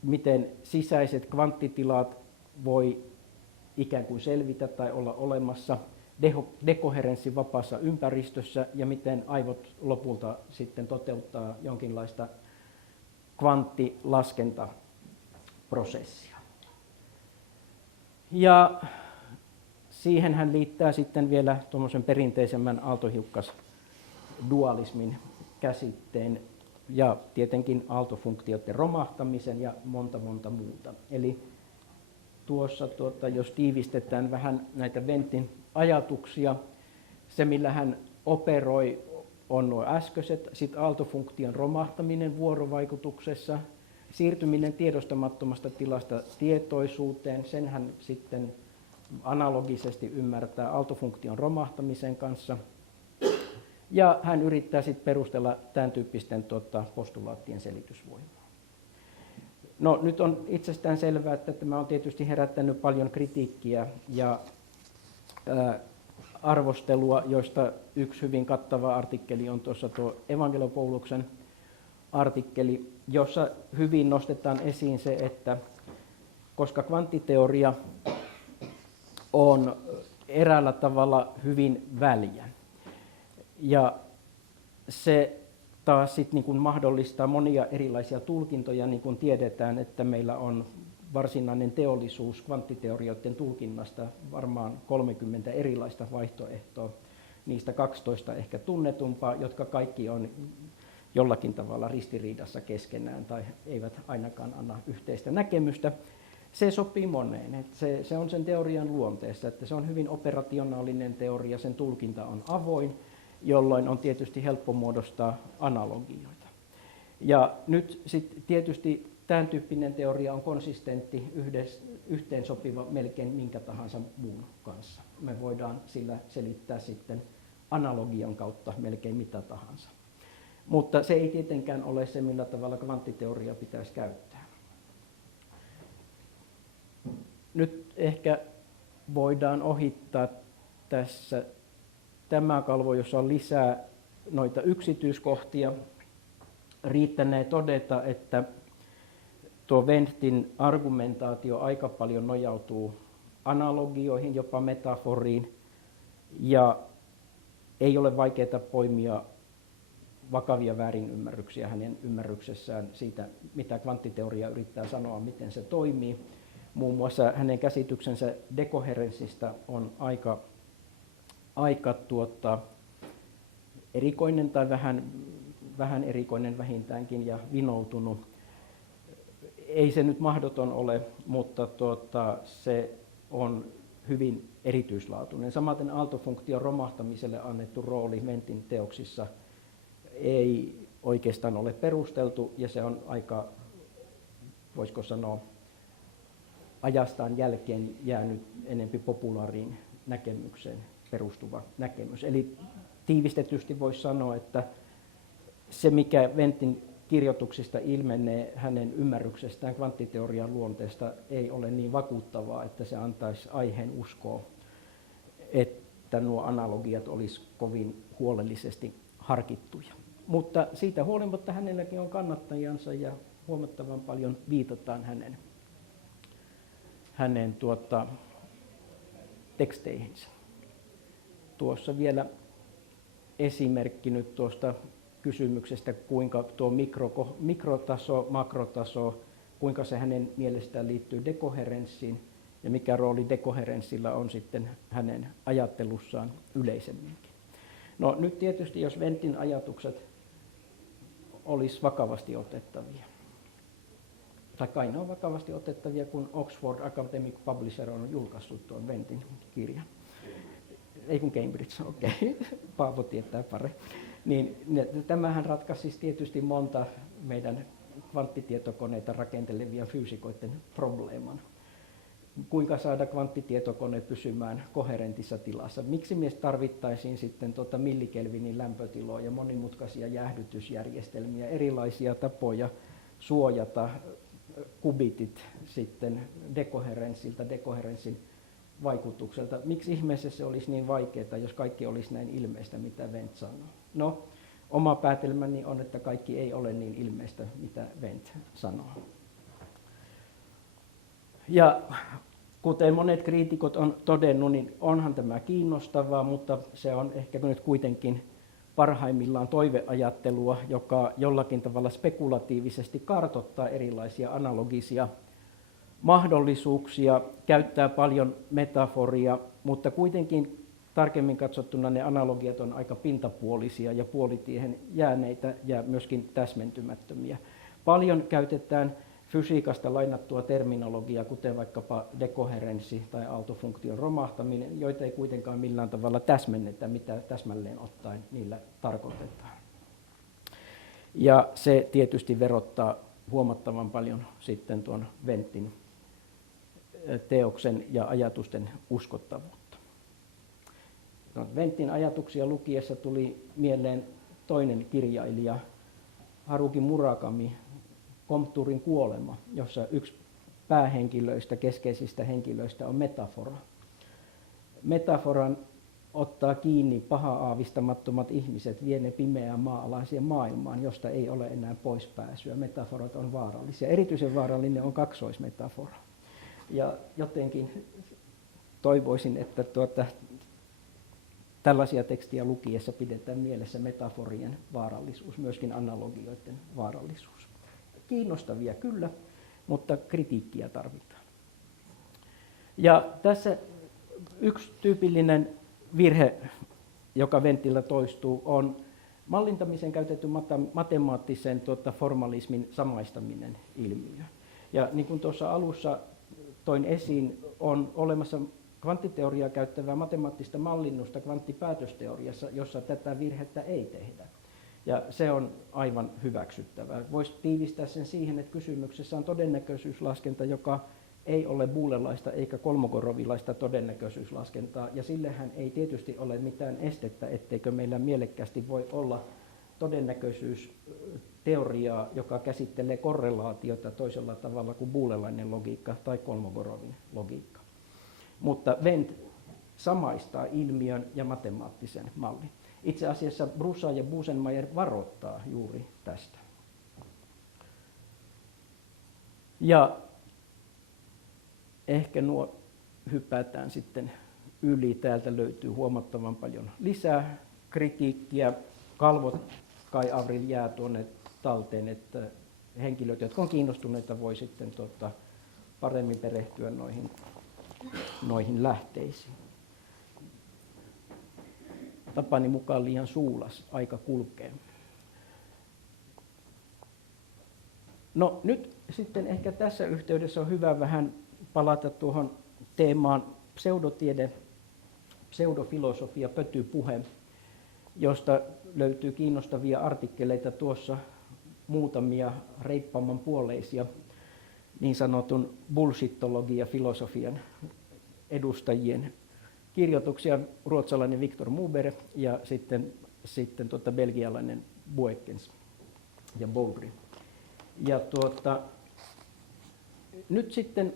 miten sisäiset kvanttitilat voi ikään kuin selvitä tai olla olemassa dekoherenssin vapaassa ympäristössä, ja miten aivot lopulta sitten toteuttaa jonkinlaista kvanttilaskentaprosessia. Ja siihen hän liittää sitten vielä tuommoisen perinteisemmän aaltohiukkasdualismin käsitteen ja tietenkin aaltofunktioiden romahtamisen ja monta muuta. Eli tuossa, jos tiivistetään vähän näitä Wendtin ajatuksia, se millä hän operoi on nuo äskeiset, sitten aaltofunktion romahtaminen vuorovaikutuksessa, siirtyminen tiedostamattomasta tilasta tietoisuuteen, sen hän sitten analogisesti ymmärtää aaltofunktion romahtamisen kanssa. Ja hän yrittää sitten perustella tämän tyyppisten postulaattien selitysvoimaa. No nyt on itsestään selvää, että tämä on tietysti herättänyt paljon kritiikkiä ja arvostelua, joista yksi hyvin kattava artikkeli on tuossa tuo Evangelopouluksen artikkeli, jossa hyvin nostetaan esiin se, että koska kvanttiteoria on eräällä tavalla hyvin väljä, ja se taas sit niin kuin mahdollistaa monia erilaisia tulkintoja, niin kuin tiedetään, että meillä on varsinainen teollisuus kvanttiteorioiden tulkinnasta, varmaan 30 erilaista vaihtoehtoa, niistä 12 ehkä tunnetumpaa, jotka kaikki on jollakin tavalla ristiriidassa keskenään tai eivät ainakaan anna yhteistä näkemystä. Se sopii moneen. Että se on sen teorian luonteessa, että se on hyvin operationaalinen teoria, sen tulkinta on avoin, jolloin on tietysti helppo muodostaa analogioita. Ja nyt sitten tietysti tämän tyyppinen teoria on konsistentti, yhteensopiva melkein minkä tahansa muun kanssa. Me voidaan sillä selittää sitten analogian kautta melkein mitä tahansa. Mutta se ei tietenkään ole se, millä tavalla kvanttiteoria pitäisi käyttää. Nyt ehkä voidaan ohittaa tässä tämä kalvo, jossa on lisää noita yksityiskohtia. Riittänee todeta, että tuo Wendtin argumentaatio aika paljon nojautuu analogioihin, jopa metaforiin, ja ei ole vaikeaa poimia vakavia väärinymmärryksiä hänen ymmärryksessään siitä, mitä kvanttiteoria yrittää sanoa, miten se toimii. Muun muassa hänen käsityksensä dekoherenssista on aika erikoinen tai vähän vähän erikoinen vähintäänkin ja vinoutunut. Ei se nyt mahdoton ole, mutta se on hyvin erityislaatuinen. Samaten aaltofunktion romahtamiselle annettu rooli Wendtin teoksissa ei oikeastaan ole perusteltu, ja se on aika, voisiko sanoa, ajastaan jälkeen jäänyt enempi populaariin näkemykseen perustuva näkemys. Eli tiivistetysti voisi sanoa, että se mikä Wendtin kirjoituksista ilmenee hänen ymmärryksestään kvanttiteorian luonteesta ei ole niin vakuuttavaa, että se antaisi aiheen uskoa, että nuo analogiat olisi kovin huolellisesti harkittuja. Mutta siitä huolimatta hänelläkin on kannattajansa ja huomattavan paljon viitataan hänen teksteihinsä. Tuossa vielä esimerkki nyt tuosta kysymyksestä, kuinka tuo mikrotaso, makrotaso, kuinka se hänen mielestään liittyy dekoherenssiin ja mikä rooli dekoherenssilla on sitten hänen ajattelussaan yleisemminkin. No nyt tietysti, jos Wendtin ajatukset olisi vakavasti otettavia, tai kai ne on vakavasti otettavia, kun Oxford Academic Publisher on julkaissut tuon Wendtin kirjan. Ei kun Cambridge, okei. Paavo tietää paremmin. Niin tämähän ratkaisi siis tietysti monta meidän kvanttitietokoneita rakentelevia fyysikoiden probleeman. Kuinka saada kvanttitietokone pysymään koherentissa tilassa? Miksi me tarvittaisiin sitten millikelvinin lämpötiloa ja monimutkaisia jäähdytysjärjestelmiä, erilaisia tapoja suojata kubitit sitten dekoherenssin vaikutukselta. Miksi ihmeessä se olisi niin vaikeaa, jos kaikki olisi näin ilmeistä, mitä Wendt sanoo? No, oma päätelmäni on, että kaikki ei ole niin ilmeistä, mitä Wendt sanoo. Ja kuten monet kriitikot on todennut, niin onhan tämä kiinnostavaa, mutta se on ehkä nyt kuitenkin parhaimmillaan toiveajattelua, joka jollakin tavalla spekulatiivisesti kartoittaa erilaisia analogisia mahdollisuuksia, käyttää paljon metaforia, mutta kuitenkin tarkemmin katsottuna ne analogiat on aika pintapuolisia ja puolitiehen jääneitä ja myöskin täsmentymättömiä. Paljon käytetään fysiikasta lainattua terminologiaa, kuten vaikkapa dekoherenssi tai aaltofunktion romahtaminen, joita ei kuitenkaan millään tavalla täsmennetä, mitä täsmälleen ottaen niillä tarkoitetaan. Ja se tietysti verottaa huomattavan paljon sitten tuon Wendtin teoksen ja ajatusten uskottavuutta. No, Wendtin ajatuksia lukiessa tuli mieleen toinen kirjailija, Haruki Murakami, Comptoirin kuolema, jossa yksi päähenkilöistä, keskeisistä henkilöistä on metafora. Metaforan ottaa kiinni paha-aavistamattomat ihmiset, vie ne pimeään maa-alaiseen maailmaan, josta ei ole enää poispääsyä. Metaforat on vaarallisia. Erityisen vaarallinen on kaksoismetafora. Ja jotenkin toivoisin, että tällaisia tekstiä lukiessa pidetään mielessä metaforien vaarallisuus, myöskin analogioiden vaarallisuus. Kiinnostavia kyllä, mutta kritiikkiä tarvitaan. Ja tässä yksi tyypillinen virhe, joka Wendtillä toistuu, on mallintamisen käytetty matemaattisen formalismin samaistaminen ilmiöön. Ja niin kuin tuossa alussa toin esiin, on olemassa kvanttiteoriaa käyttävää matemaattista mallinnusta kvanttipäätösteoriassa, jossa tätä virhettä ei tehdä. Ja se on aivan hyväksyttävää. Voisi tiivistää sen siihen, että kysymyksessä on todennäköisyyslaskenta, joka ei ole boolelaista eikä kolmogorovilaista todennäköisyyslaskentaa, ja sillehän ei tietysti ole mitään estettä, etteikö meillä mielekkäästi voi olla todennäköisyysteoriaa, joka käsittelee korrelaatiota toisella tavalla kuin boolelainen logiikka tai kolmogorovin logiikka. Mutta Wendt samaistaa ilmiön ja matemaattisen mallin. Itse asiassa Broussard ja Busenmayer varoittaa juuri tästä. Ja ehkä nuo hypätään sitten yli. Täältä löytyy huomattavan paljon lisää kritiikkiä. Kalvot Kai Avril jää tuonne talteen, että henkilöt, jotka on kiinnostuneita, voi sitten paremmin perehtyä noihin lähteisiin. Tapani mukaan liian suulas, aika kulkee. No nyt sitten ehkä tässä yhteydessä on hyvä vähän palata tuohon teemaan pseudotiede, pseudofilosofia, pötypuhe, josta löytyy kiinnostavia artikkeleita tuossa, muutamia reippaamman puoleisia niin sanotun bullshitologia-filosofian edustajien kirjoituksia, ruotsalainen Viktor Muber ja sitten belgialainen Boekens ja Bowdry. Ja nyt sitten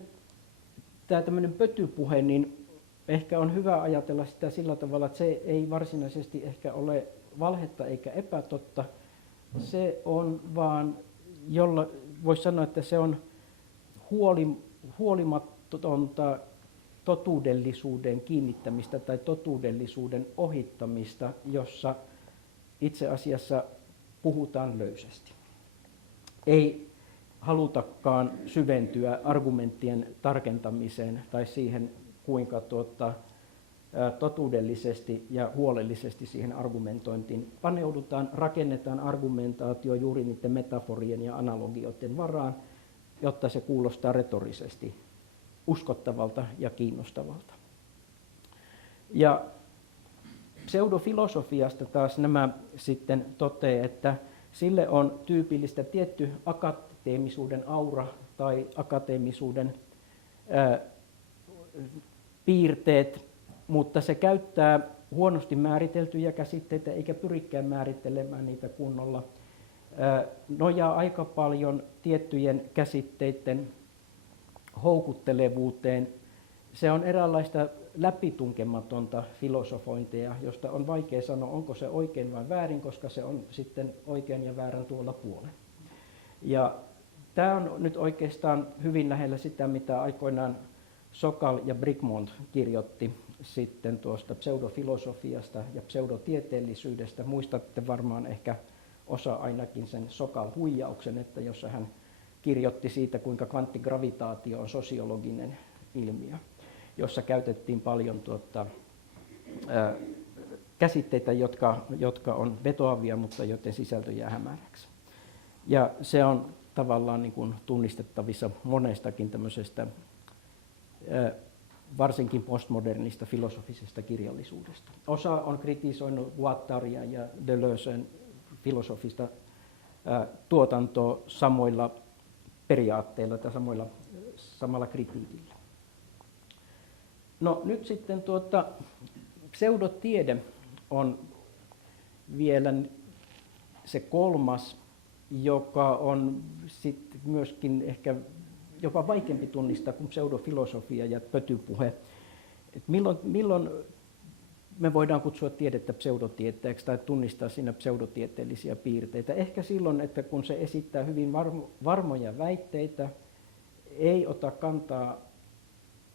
tämä tämmöinen pötypuhe, niin ehkä on hyvä ajatella sitä sillä tavalla, että se ei varsinaisesti ehkä ole valhetta eikä epätotta. Se on vaan, jolla voisi sanoa, että se on huolimatonta totuudellisuuden kiinnittämistä tai totuudellisuuden ohittamista, jossa itse asiassa puhutaan löysästi. Ei halutakaan syventyä argumenttien tarkentamiseen tai siihen, kuinka totuudellisesti ja huolellisesti siihen argumentointiin paneudutaan, rakennetaan argumentaatio juuri niiden metaforien ja analogioiden varaan, jotta se kuulostaa retorisesti uskottavalta ja kiinnostavalta. Ja pseudofilosofiasta taas nämä sitten toteaa, että sille on tyypillistä tietty akateemisuuden aura tai akateemisuuden piirteet, mutta se käyttää huonosti määriteltyjä käsitteitä eikä pyrikään määrittelemään niitä kunnolla. Nojaa aika paljon tiettyjen käsitteiden houkuttelevuuteen. Se on eräänlaista läpitunkematonta filosofointia, josta on vaikea sanoa, onko se oikein vai väärin, koska se on sitten oikein ja väärän tuolla puolen. Ja tämä on nyt oikeastaan hyvin lähellä sitä, mitä aikoinaan Sokal ja Brigmont kirjoitti sitten tuosta pseudofilosofiasta ja pseudotieteellisyydestä. Muistatte varmaan ehkä osa ainakin sen Sokal-huijauksen, että jossa hän kirjoitti siitä, kuinka kvanttigravitaatio on sosiologinen ilmiö, jossa käytettiin paljon käsitteitä, jotka on vetoavia, mutta joiden sisältö jää hämäräksi. Ja se on tavallaan niin kuin tunnistettavissa monestakin tämmöisestä varsinkin postmodernista filosofisesta kirjallisuudesta. Osa on kritisoinut Guattaria ja Deleuzen filosofista tuotantoa samoilla periaatteilla tai samalla kritiikillä. No nyt sitten pseudotiede on vielä se kolmas, joka on sitten myöskin ehkä jopa vaikeampi tunnistaa kuin pseudofilosofia ja pötypuhe. Et milloin me voidaan kutsua tiedettä pseudotieteeksi tai tunnistaa siinä pseudotieteellisiä piirteitä? Ehkä silloin, että kun se esittää hyvin varmoja väitteitä, ei ota kantaa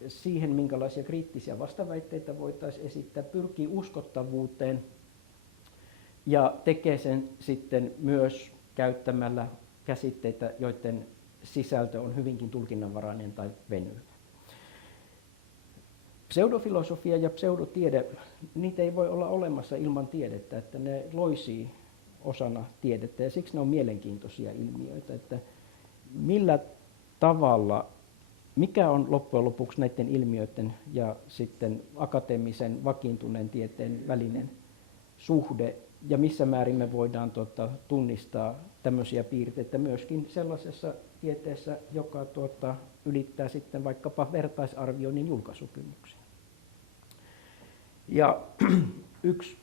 siihen, minkälaisia kriittisiä vastaväitteitä voitaisiin esittää, pyrkii uskottavuuteen ja tekee sen sitten myös käyttämällä käsitteitä, joiden sisältö on hyvinkin tulkinnanvarainen tai venyvä. Pseudofilosofia ja pseudotiede, niitä ei voi olla olemassa ilman tiedettä, että ne loisii osana tiedettä ja siksi ne on mielenkiintoisia ilmiöitä, että millä tavalla, mikä on loppujen lopuksi näiden ilmiöiden ja sitten akateemisen vakiintuneen tieteen välinen suhde ja missä määrin me voidaan tunnistaa tämmöisiä piirteitä myöskin sellaisessa tieteessä, joka ylittää sitten vaikkapa vertaisarvioinnin julkaisukynnyksen. Ja yksi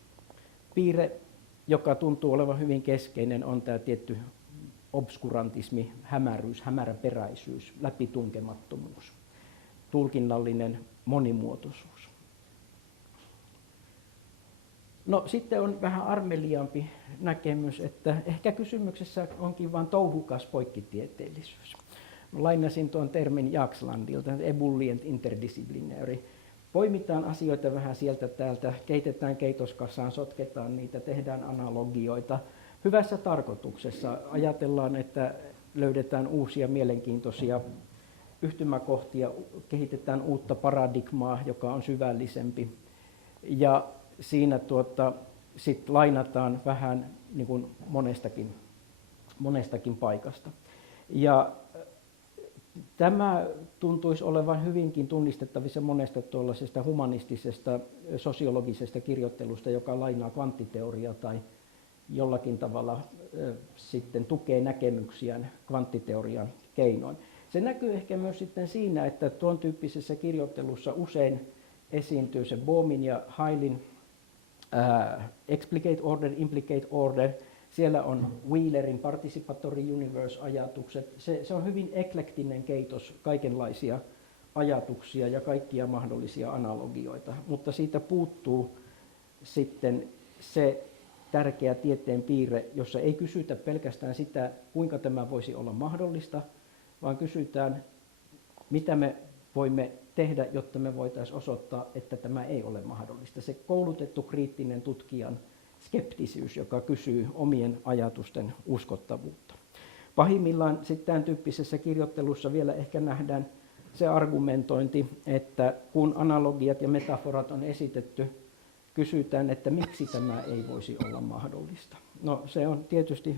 piirre, joka tuntuu olevan hyvin keskeinen, on tämä tietty obskurantismi, hämäryys, hämäräperäisyys, läpitunkemattomuus, tulkinnallinen monimuotoisuus. No sitten on vähän armeliaampi näkemys, että ehkä kysymyksessä onkin vain touhukas poikkitieteellisyys. Lainasin tuon termin Jakslandilta, ebullient interdisciplinary. Poimitaan asioita vähän sieltä täältä, keitetään keitoskassaan, sotketaan niitä, tehdään analogioita. Hyvässä tarkoituksessa ajatellaan, että löydetään uusia mielenkiintoisia yhtymäkohtia, kehitetään uutta paradigmaa, joka on syvällisempi. Ja siinä sit lainataan vähän niin kuin monestakin paikasta. Ja tämä tuntuisi olevan hyvinkin tunnistettavissa monesta tuollaisesta humanistisesta sosiologisesta kirjoittelusta, joka lainaa kvanttiteoriaa tai jollakin tavalla sitten tukee näkemyksiään kvanttiteorian keinoin. Se näkyy ehkä myös sitten siinä, että tuon tyyppisessä kirjoittelussa usein esiintyy se Bohmin ja Heilin explicate order, implicate order. Siellä on Wheelerin participatory universe-ajatukset. Se on hyvin eklektinen keitos kaikenlaisia ajatuksia ja kaikkia mahdollisia analogioita, mutta siitä puuttuu sitten se tärkeä tieteen piirre, jossa ei kysytä pelkästään sitä, kuinka tämä voisi olla mahdollista, vaan kysytään, mitä me voimme tehdä, jotta me voitaisiin osoittaa, että tämä ei ole mahdollista. Se koulutettu kriittinen tutkijan skeptisyys, joka kysyy omien ajatusten uskottavuutta. Pahimmillaan sitten tämän tyyppisessä kirjoittelussa vielä ehkä nähdään se argumentointi, että kun analogiat ja metaforat on esitetty, kysytään, että miksi tämä ei voisi olla mahdollista. No se on tietysti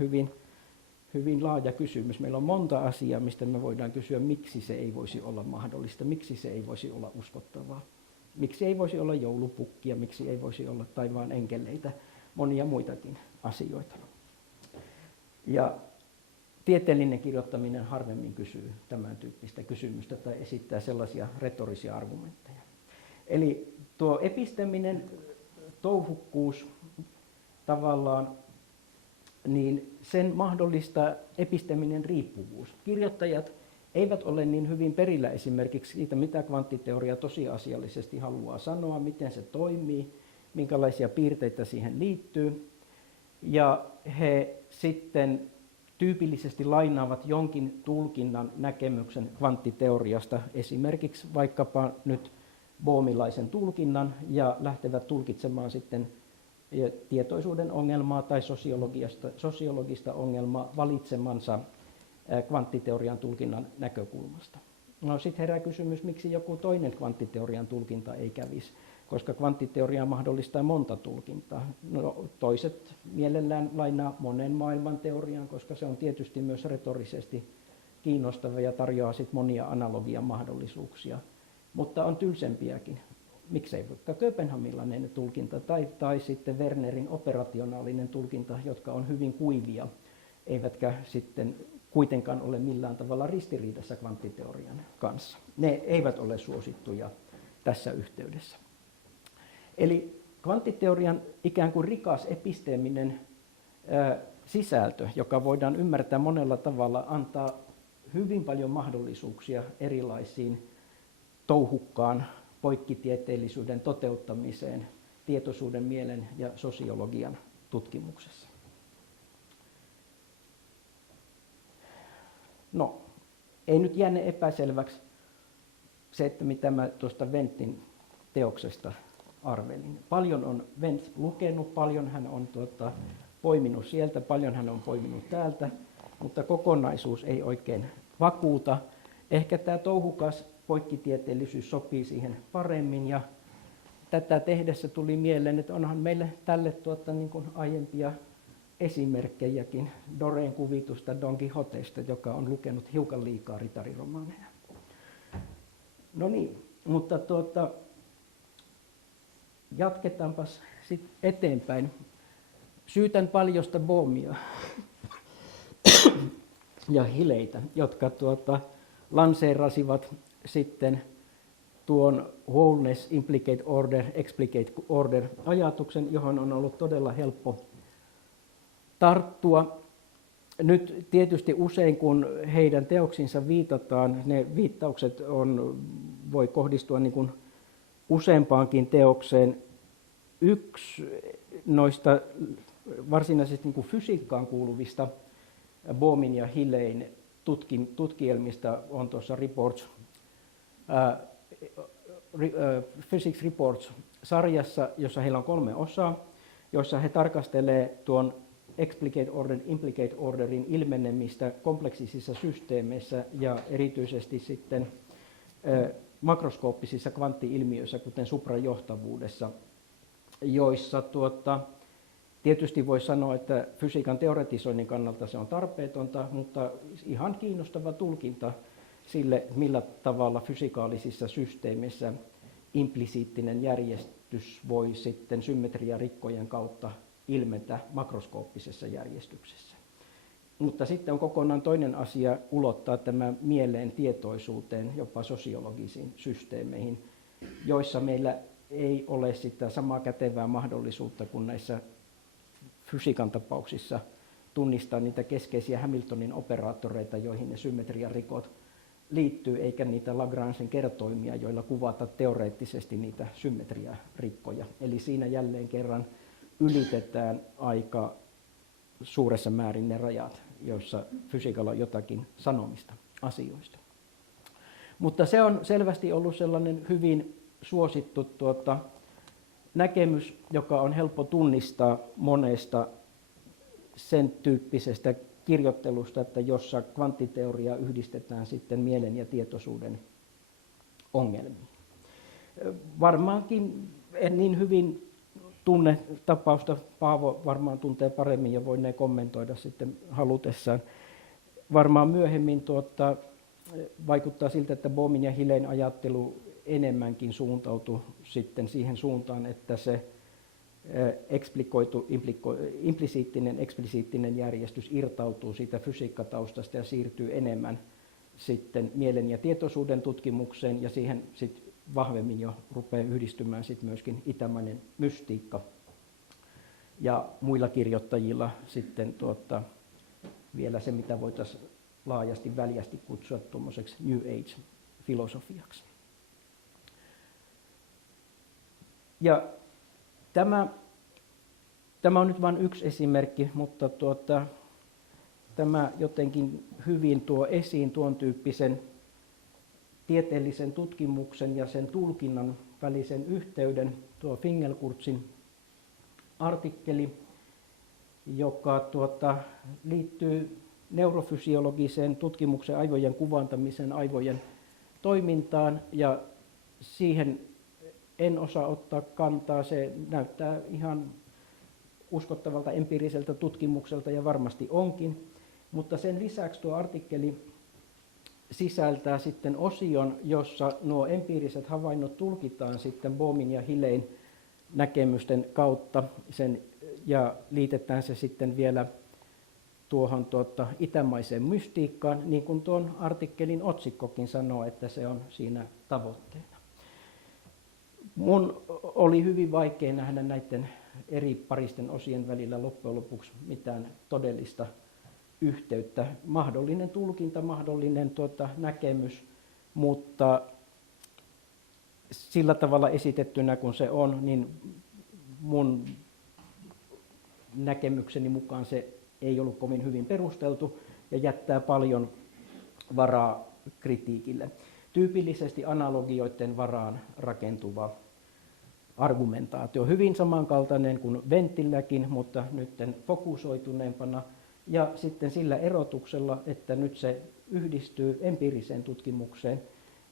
hyvin laaja kysymys. Meillä on monta asiaa, mistä me voidaan kysyä, miksi se ei voisi olla mahdollista, miksi se ei voisi olla uskottavaa. Miksi ei voisi olla joulupukkia, miksi ei voisi olla taivaan enkeleitä, monia muitakin asioita. Ja tieteellinen kirjoittaminen harvemmin kysyy tämän tyyppistä kysymystä tai esittää sellaisia retorisia argumentteja. Eli tuo episteminen touhukkuus tavallaan, niin sen mahdollistaa episteminen riippuvuus. Kirjoittajat eivät ole niin hyvin perillä esimerkiksi siitä, mitä kvanttiteoria tosiasiallisesti haluaa sanoa, miten se toimii, minkälaisia piirteitä siihen liittyy. Ja he sitten tyypillisesti lainaavat jonkin tulkinnan näkemyksen kvanttiteoriasta, esimerkiksi vaikkapa nyt bohmilaisen tulkinnan, ja lähtevät tulkitsemaan sitten tietoisuuden ongelmaa tai sosiologista ongelmaa valitsemansa kvanttiteorian tulkinnan näkökulmasta. No sitten herää kysymys, miksi joku toinen kvanttiteorian tulkinta ei kävisi, koska kvanttiteoria mahdollistaa monta tulkintaa. No, toiset mielellään lainaa monen maailman teorian, koska se on tietysti myös retorisesti kiinnostava ja tarjoaa sit monia analogian mahdollisuuksia, mutta on tylsempiäkin. Miksei vaikka kööpenhamilainen tulkinta tai sitten Wernerin operationaalinen tulkinta, jotka on hyvin kuivia, eivätkä sitten kuitenkaan ole millään tavalla ristiriidassa kvanttiteorian kanssa. Ne eivät ole suosittuja tässä yhteydessä. Eli kvanttiteorian ikään kuin rikas episteeminen sisältö, joka voidaan ymmärtää monella tavalla, antaa hyvin paljon mahdollisuuksia erilaisiin touhukkaan poikkitieteellisyyden toteuttamiseen tietoisuuden, mielen ja sosiologian tutkimuksessa. No, ei nyt jääne epäselväksi se, että mitä mä tuosta Wendtin teoksesta arvelin. Paljon on Wendt lukenut, paljon hän on poiminut sieltä, paljon hän on poiminut täältä, mutta kokonaisuus ei oikein vakuuta. Ehkä tämä touhukas poikkitieteellisyys sopii siihen paremmin, ja tätä tehdessä tuli mieleen, että onhan meille tälle niin kuin aiempia esimerkkejäkin. Doreen kuvitusta Don Quixotesta, joka on lukenut hiukan liikaa ritariromaaneja. No niin, mutta jatketaanpas sitten eteenpäin. Syytän paljosta Bohmia ja Hilleitä, jotka lanseerasivat sitten tuon wholeness, implicate order, explicate order ajatuksen, johon on ollut todella helppo tarttua. Nyt tietysti usein, kun heidän teoksinsa viitataan, ne viittaukset voi kohdistua niin kuin useampaankin teokseen. Yksi noista varsinaisesti niin kuin fysiikkaan kuuluvista Bohmin ja Hillein tutkielmista on tuossa Physics Reports-sarjassa, jossa heillä on 3 osaa, joissa he tarkastelevat tuon explicate order, implicate orderin ilmenemistä kompleksisissa systeemeissä ja erityisesti sitten makroskooppisissa kvantti-ilmiöissä, kuten suprajohtavuudessa, joissa Tietysti voi sanoa, että fysiikan teoretisoinnin kannalta se on tarpeetonta, mutta ihan kiinnostava tulkinta sille, millä tavalla fysikaalisissa systeemissä implisiittinen järjestys voi sitten symmetriarikkojen kautta ilmetä makroskooppisessa järjestyksessä. Mutta sitten on kokonaan toinen asia ulottaa tämä mieleen tietoisuuteen, jopa sosiologisiin systeemeihin, joissa meillä ei ole sitä samaa kätevää mahdollisuutta kuin näissä fysiikan tapauksissa tunnistaa niitä keskeisiä Hamiltonin operaattoreita, joihin ne symmetriarikot liittyy, eikä niitä Lagrangen kertoimia, joilla kuvata teoreettisesti niitä symmetriarikkoja. Eli siinä jälleen kerran ylitetään aika suuressa määrin ne rajat, joissa fysiikalla on jotakin sanomista asioista. Mutta se on selvästi ollut sellainen hyvin suosittu näkemys, joka on helppo tunnistaa monesta sen tyyppisestä kirjoittelusta, että jossa kvanttiteoria yhdistetään sitten mielen ja tietoisuuden ongelmiin. Varmaankin en niin hyvin tunne tapausta, Paavo varmaan tuntee paremmin ja voinee kommentoida sitten halutessaan. Varmaan myöhemmin vaikuttaa siltä, että Bohmin ja Hilleyn ajattelu enemmänkin suuntautui sitten siihen suuntaan, että se implisiittinen, eksplisiittinen järjestys irtautuu siitä fysiikkataustasta ja siirtyy enemmän sitten mielen ja tietoisuuden tutkimukseen, ja siihen sitten vahvemmin jo rupeaa yhdistymään sitten myöskin itämainen mystiikka. Ja muilla kirjoittajilla sitten vielä se, mitä voitaisiin laajasti väljästi kutsua tuommoiseksi New Age-filosofiaksi. Ja tämä on nyt vain yksi esimerkki, mutta tämä jotenkin hyvin tuo esiin tuon tyyppisen tieteellisen tutkimuksen ja sen tulkinnan välisen yhteyden, tuo Fingelkurtzin artikkeli, joka liittyy neurofysiologiseen tutkimuksen aivojen kuvantamiseen, aivojen toimintaan, ja siihen en osaa ottaa kantaa. Se näyttää ihan uskottavalta empiiriseltä tutkimukselta ja varmasti onkin, mutta sen lisäksi tuo artikkeli sisältää sitten osion, jossa nuo empiiriset havainnot tulkitaan sitten Bohmin ja Hilleyn näkemysten kautta ja liitetään se sitten vielä tuohon itämaiseen mystiikkaan, niin kuin tuon artikkelin otsikkokin sanoo, että se on siinä tavoitteena. Mun oli hyvin vaikea nähdä näiden eri paristen osien välillä loppujen lopuksi mitään todellista yhteyttä. Mahdollinen tulkinta, mahdollinen näkemys, mutta sillä tavalla esitettynä kuin se on, niin mun näkemykseni mukaan se ei ollut kovin hyvin perusteltu ja jättää paljon varaa kritiikille. Tyypillisesti analogioiden varaan rakentuva argumentaatio, hyvin samankaltainen kuin Wendtilläkin, mutta nyt fokusoituneempana, ja sitten sillä erotuksella, että nyt se yhdistyy empiiriseen tutkimukseen,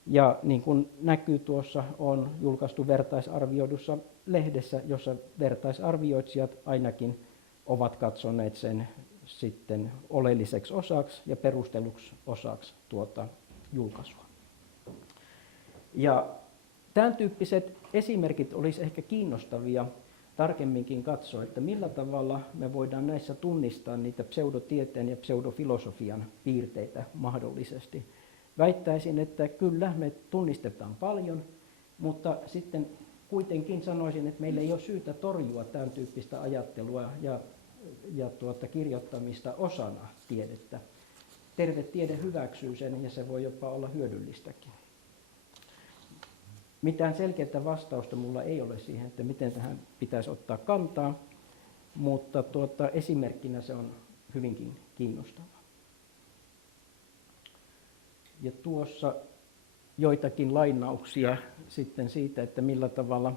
ja niin kuin näkyy tuossa, on julkaistu vertaisarvioidussa lehdessä, jossa vertaisarvioitsijat ainakin ovat katsoneet sen sitten oleelliseksi osaksi ja perusteluksi osaksi tuota julkaisua. Ja tämän tyyppiset esimerkit olisi ehkä kiinnostavia tarkemminkin katsoa, että millä tavalla me voidaan näissä tunnistaa niitä pseudotieteen ja pseudofilosofian piirteitä mahdollisesti. Väittäisin, että kyllä me tunnistetaan paljon, mutta sitten kuitenkin sanoisin, että meillä ei ole syytä torjua tämän tyyppistä ajattelua ja kirjoittamista osana tiedettä. Terve tiede hyväksyy sen ja se voi jopa olla hyödyllistäkin. Mitään selkeää vastausta minulla ei ole siihen, että miten tähän pitäisi ottaa kantaa, mutta esimerkkinä se on hyvinkin kiinnostava. Ja tuossa joitakin lainauksia sitten siitä, että millä tavalla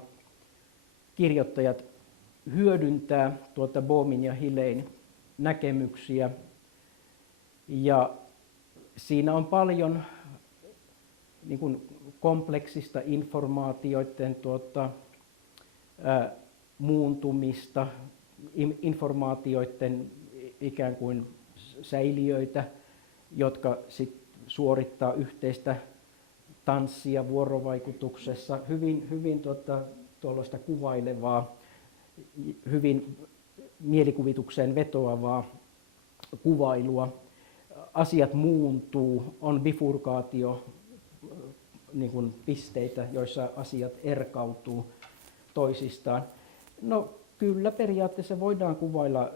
kirjoittajat hyödyntää Bohmin ja Hilleyn näkemyksiä. Ja siinä on paljon niin kuin kompleksista informaatioiden muuntumista, informaatioiden ikään kuin säiliöitä, jotka sit suorittaa yhteistä tanssia vuorovaikutuksessa, hyvin tuollaista kuvailevaa, hyvin mielikuvitukseen vetoavaa kuvailua. Asiat muuntuu, on bifurkaatio, niin kuin pisteitä, joissa asiat erkautuu toisistaan. No kyllä periaatteessa voidaan kuvailla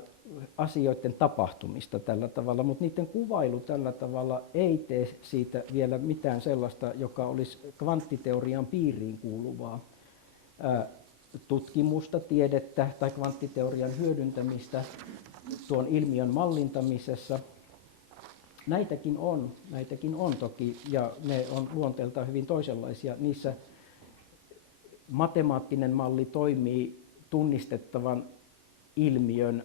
asioiden tapahtumista tällä tavalla, mutta niiden kuvailu tällä tavalla ei tee siitä vielä mitään sellaista, joka olisi kvanttiteorian piiriin kuuluvaa tutkimusta, tiedettä tai kvanttiteorian hyödyntämistä tuon ilmiön mallintamisessa. Näitäkin on toki, ja ne on luonteeltaan hyvin toisenlaisia. Niissä matemaattinen malli toimii tunnistettavan ilmiön,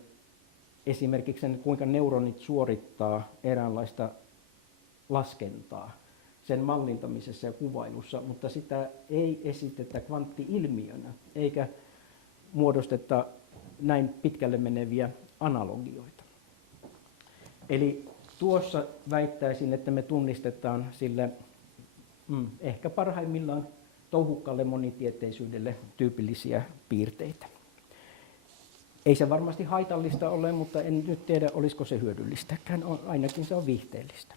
esimerkiksi sen, kuinka neuronit suorittaa eräänlaista laskentaa sen mallintamisessa ja kuvailussa, mutta sitä ei esitetä kvantti-ilmiönä, eikä muodosteta näin pitkälle meneviä analogioita. Eli tuossa väittäisin, että me tunnistetaan sille ehkä parhaimmillaan touhukkaalle monitieteisyydelle tyypillisiä piirteitä. Ei se varmasti haitallista ole, mutta en nyt tiedä, olisiko se hyödyllistäkään. Ainakin se on viihteellistä.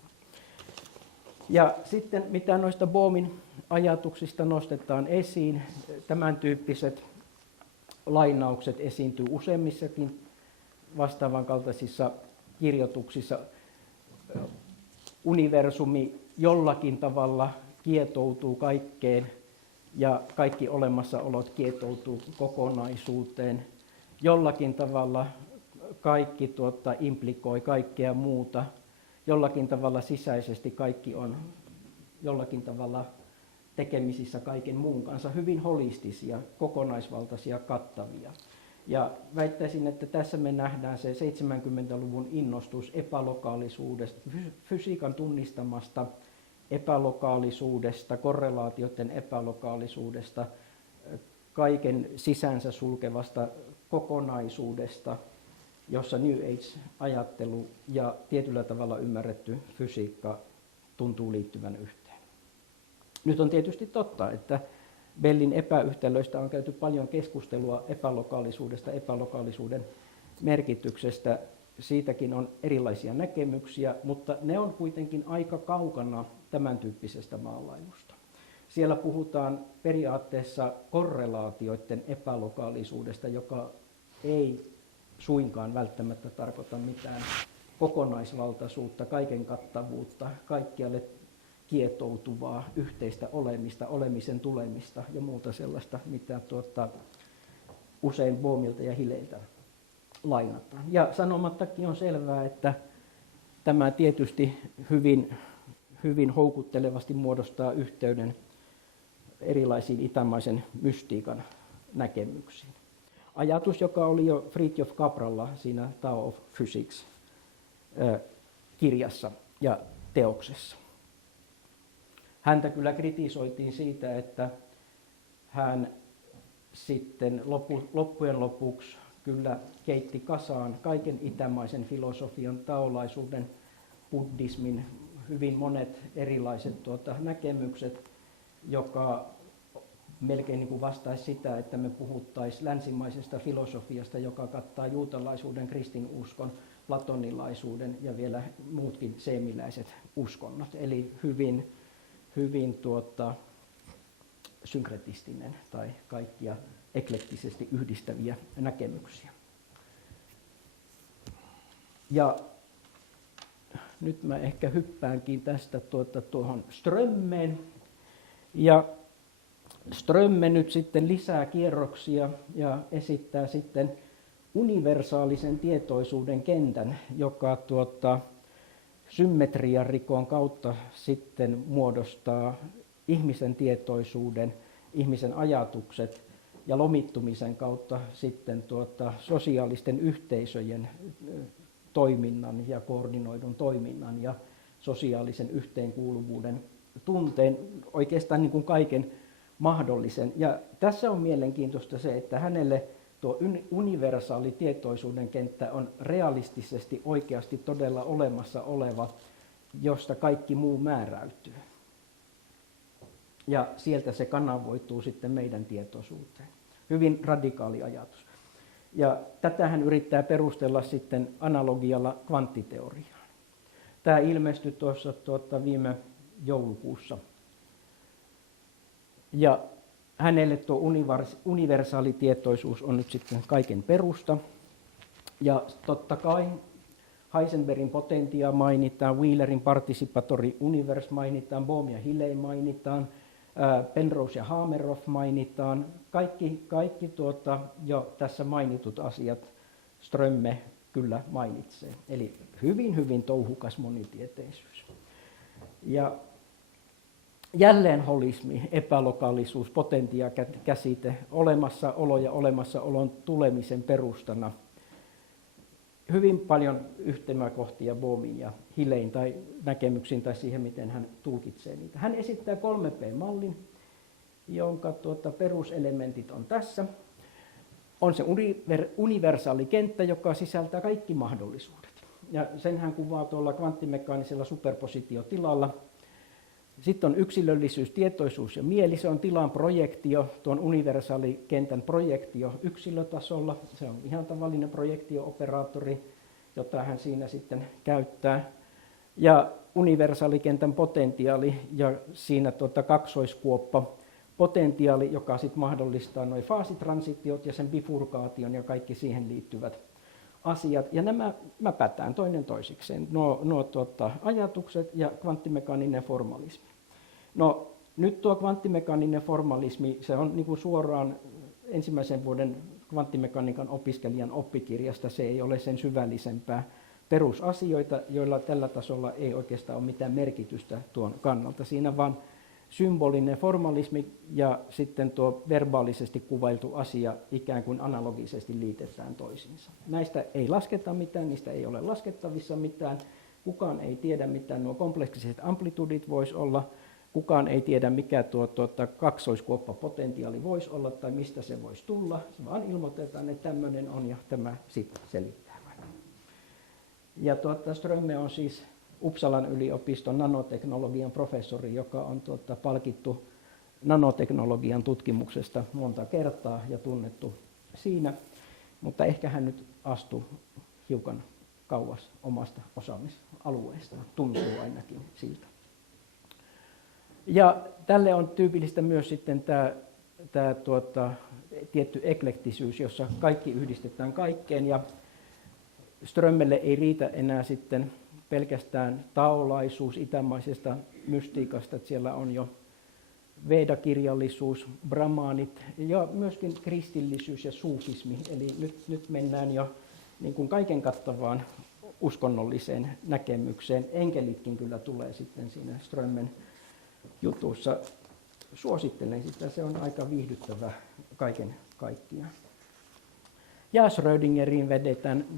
Ja sitten mitä noista Bohmin ajatuksista nostetaan esiin, tämän tyyppiset lainaukset esiintyy useammissakin vastaavan kaltaisissa kirjoituksissa. Universumi jollakin tavalla kietoutuu kaikkeen ja kaikki olemassaolot kietoutuu kokonaisuuteen. Jollakin tavalla kaikki implikoi kaikkea muuta. Jollakin tavalla sisäisesti kaikki on jollakin tavalla tekemisissä kaiken muun kanssa, hyvin holistisia, kokonaisvaltaisia, kattavia. Ja väittäisin, että tässä me nähdään se 70-luvun innostus epälokaalisuudesta, fysiikan tunnistamasta epälokaalisuudesta, korrelaatioiden epälokaalisuudesta, kaiken sisänsä sulkevasta kokonaisuudesta, jossa New Age-ajattelu ja tietyllä tavalla ymmärretty fysiikka tuntuu liittyvän yhteen. Nyt on tietysti totta, että Bellin epäyhtälöistä on käyty paljon keskustelua epälokaalisuudesta, epälokaalisuuden merkityksestä. Siitäkin on erilaisia näkemyksiä, mutta ne on kuitenkin aika kaukana tämän tyyppisestä maalailusta. Siellä puhutaan periaatteessa korrelaatioiden epälokaalisuudesta, joka ei suinkaan välttämättä tarkoita mitään kokonaisvaltaisuutta, kaiken kattavuutta, kaikkialle kietoutuvaa yhteistä olemista, olemisen tulemista ja muuta sellaista, mitä usein Bohmilta ja Hilleltä lainataan. Ja sanomattakin on selvää, että tämä tietysti hyvin houkuttelevasti muodostaa yhteyden erilaisiin itämaisen mystiikan näkemyksiin. Ajatus, joka oli jo Fritjof Capralla siinä Tao of Physics kirjassa ja teoksessa. Häntä kyllä kritisoitiin siitä, että hän sitten loppujen lopuksi kyllä keitti kasaan kaiken itämaisen filosofian, taolaisuuden, buddhismin, hyvin monet erilaiset näkemykset, joka melkein niin kuin vastaisi sitä, että me puhuttaisiin länsimaisesta filosofiasta, joka kattaa juutalaisuuden, kristinuskon, platonilaisuuden ja vielä muutkin seemiläiset uskonnot. Eli hyvin synkretistinen tai kaikkia eklektisesti yhdistäviä näkemyksiä. Ja nyt mä ehkä hyppäänkin tästä tuohon Strömmeen. Ja Strömme nyt sitten lisää kierroksia ja esittää sitten universaalisen tietoisuuden kentän, joka symmetriarikon kautta sitten muodostaa ihmisen tietoisuuden, ihmisen ajatukset ja lomittumisen kautta sitten sosiaalisten yhteisöjen toiminnan ja koordinoidun toiminnan ja sosiaalisen yhteenkuuluvuuden tunteen, oikeastaan niin kuin kaiken mahdollisen. Ja tässä on mielenkiintoista se, että hänelle tuo universaali tietoisuuden kenttä on realistisesti oikeasti todella olemassa oleva, josta kaikki muu määräytyy. Ja sieltä se kanavoituu sitten meidän tietoisuuteen. Hyvin radikaali ajatus. Ja tätähän yrittää perustella sitten analogialla kvanttiteoriaan. Tämä ilmestyi tuossa viime joulukuussa. Ja hänelle tuo universaali tietoisuus on nyt sitten kaiken perusta. Ja totta kai Heisenbergin potentia mainitaan, Wheelerin participatory universe mainitaan, Bohm ja Hilley mainitaan, Penrose ja Hameroff mainitaan. Kaikki jo tässä mainitut asiat Strömme kyllä mainitsee. Eli hyvin touhukas monitieteisyys. Ja jälleen holismi, epälokaalisuus, potentia-käsite, olemassaolo ja olemassaolon tulemisen perustana. Hyvin paljon yhtymäkohtia Bohmin ja Hilleyn tai näkemyksiin tai siihen, miten hän tulkitsee niitä. Hän esittää 3P-mallin, jonka peruselementit on tässä. On se universaali kenttä, joka sisältää kaikki mahdollisuudet. Ja sen hän kuvaa tuolla kvanttimekaanisella superpositiotilalla. Sitten on yksilöllisyys, tietoisuus ja mieli. Se on tilan projektio, tuon universaalikentän projektio yksilötasolla. Se on ihan tavallinen projektio-operaattori, jota hän siinä sitten käyttää. Ja universaalikentän potentiaali ja siinä kaksoiskuoppa potentiaali, joka sitten mahdollistaa nuo faasitransitiot ja sen bifurkaation ja kaikki siihen liittyvät asiat. Ja nämä mäpätään toinen toisikseen, nuo ajatukset ja kvanttimekaaninen formalismi. No nyt tuo kvanttimekaaninen formalismi, se on niin kuin suoraan ensimmäisen vuoden kvanttimekaniikan opiskelijan oppikirjasta, se ei ole sen syvällisempää perusasioita, joilla tällä tasolla ei oikeastaan ole mitään merkitystä tuon kannalta. Siinä vaan symbolinen formalismi ja sitten tuo verbaalisesti kuvailtu asia ikään kuin analogisesti liitetään toisiinsa. Näistä ei lasketa mitään, niistä ei ole laskettavissa mitään. Kukaan ei tiedä, mitä nuo kompleksiset amplitudit voisi olla. Kukaan ei tiedä, mikä tuo kaksoiskuoppapotentiaali voisi olla tai mistä se voisi tulla. Se vaan ilmoitetaan, että tämmöinen on ja tämä sitten selittää. Ja Strömme on siis Uppsalan yliopiston nanoteknologian professori, joka on palkittu nanoteknologian tutkimuksesta monta kertaa ja tunnettu siinä, mutta ehkä hän nyt astuu hiukan kauas omasta osaamisalueestaan, tuntuu ainakin siltä. Ja tälle on tyypillistä myös sitten tämä tietty eklektisyys, jossa kaikki yhdistetään kaikkeen, ja Strömmelle ei riitä enää sitten pelkästään taolaisuus itämaisesta mystiikasta, että siellä on jo Veda-kirjallisuus, brahmaanit ja myöskin kristillisyys ja suufismi. Eli nyt mennään jo niin kuin kaiken kattavaan uskonnolliseen näkemykseen. Enkelitkin kyllä tulee sitten siinä Strömmen jutussa. Suosittelen sitä, se on aika viihdyttävä kaiken kaikkiaan. Ja Schrödingeriin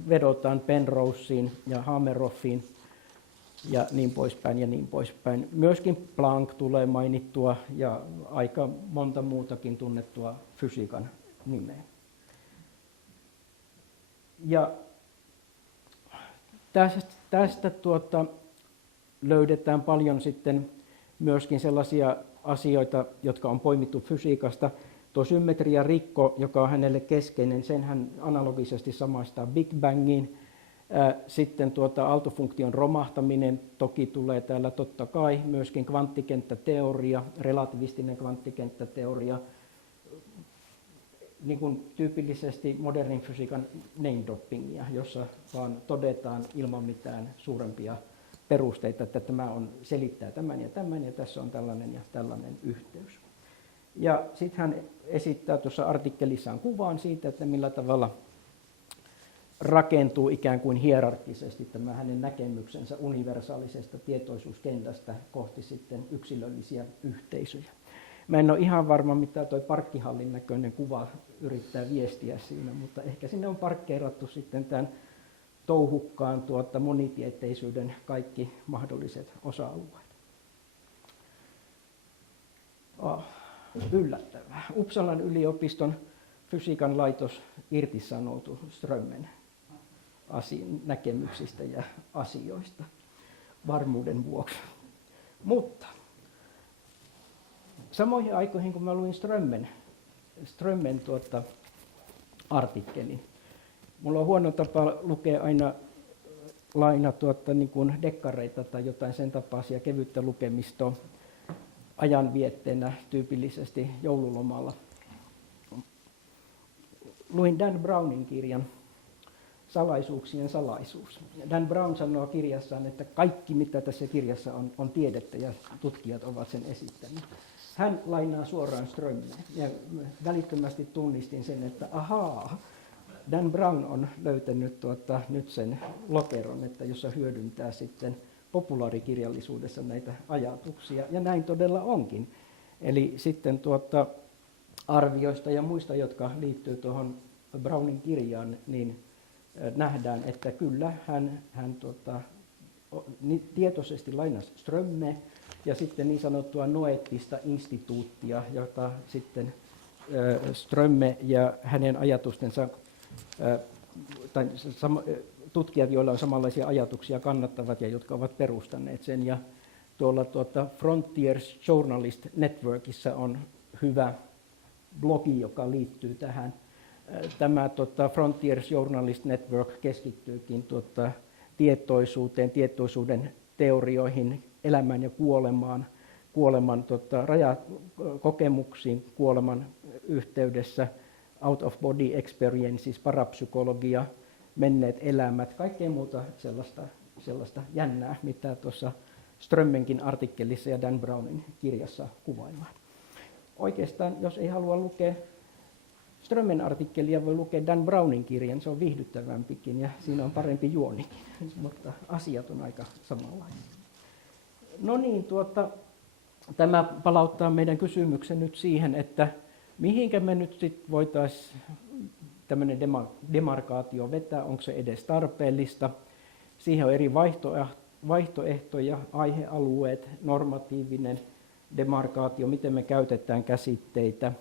vedotaan, Penroseen ja Hameroffiin ja niin poispäin ja niin poispäin. Myöskin Planck tulee mainittua ja aika monta muutakin tunnettua fysiikan nimeä. Ja tästä löydetään paljon sitten myöskin sellaisia asioita, jotka on poimittu fysiikasta. Tuo symmetriarikko, joka on hänelle keskeinen, sen hän analogisesti samaistaa Big Bangiin. Sitten aaltofunktion romahtaminen toki tulee täällä totta kai, myöskin kvanttikenttäteoria, relativistinen kvanttikenttäteoria, niin kuin tyypillisesti modernin fysiikan name-droppingia, jossa vaan todetaan ilman mitään suurempia perusteita, että tämä selittää tämän ja tässä on tällainen ja tällainen yhteys. Ja sitten hän esittää tuossa artikkelissaan kuvaan siitä, että millä tavalla rakentuu ikään kuin hierarkkisesti tämä hänen näkemyksensä universaalisesta tietoisuuskentästä kohti sitten yksilöllisiä yhteisöjä. Mä en ole ihan varma, mitä tuo parkkihallin näköinen kuva yrittää viestiä siinä, mutta ehkä sinne on parkkeerattu sitten tämän touhukkaan monitieteisyyden kaikki mahdolliset osa-alueet. Yllättävää. Uppsalan yliopiston fysiikan laitos irtisanoutui Strömmen näkemyksistä ja asioista varmuuden vuoksi. Mutta samoihin aikoihin, kun mä luin Strömmen artikkelin, mulla on huono tapa lukea aina niin kuin dekkareita tai jotain sen tapaisia kevyttä lukemistoa ajanvietteenä tyypillisesti joululomalla. Luin Dan Brownin kirjan Salaisuuksien salaisuus. Dan Brown sanoo kirjassaan, että kaikki mitä tässä kirjassa on tiedettä ja tutkijat ovat sen esittäneet. Hän lainaa suoraan Strömmeen ja välittömästi tunnistin sen, että ahaa, Dan Brown on löytänyt nyt sen lokeron, että jossa hyödyntää sitten populaarikirjallisuudessa näitä ajatuksia, ja näin todella onkin. Eli sitten arvioista ja muista, jotka liittyy tuohon Brownin kirjaan, niin nähdään, että kyllä hän tietoisesti lainasi Strömme ja sitten niin sanottua noeettista instituuttia, jota sitten Strömme ja hänen ajatustensa tai tutkijat, joilla on samanlaisia ajatuksia, kannattavat ja jotka ovat perustaneet sen. Ja tuolla Frontiers Journalist Networkissa on hyvä blogi, joka liittyy tähän. Tämä Frontiers Journalist Network keskittyykin tietoisuuteen, tietoisuuden teorioihin, elämään ja kuoleman rajakokemuksiin kuoleman yhteydessä, out of body experiences, parapsykologia, menneet elämät, kaikkea muuta sellaista jännää, mitä tuossa Strömmenkin artikkelissa ja Dan Brownin kirjassa kuvaillaan. Oikeastaan, jos ei halua lukea Strömmen artikkelia, voi lukea Dan Brownin kirjan, se on viihdyttävämpikin ja siinä on parempi juonikin, mutta asiat on aika samanlaisia. No niin, tämä palauttaa meidän kysymyksen nyt siihen, että mihinkä me nyt sitten voitaisiin tämmöinen demarkaatio vetää, onko se edes tarpeellista. Siihen on eri vaihtoehtoja, aihealueet, normatiivinen demarkaatio, miten me käytetään käsitteitä,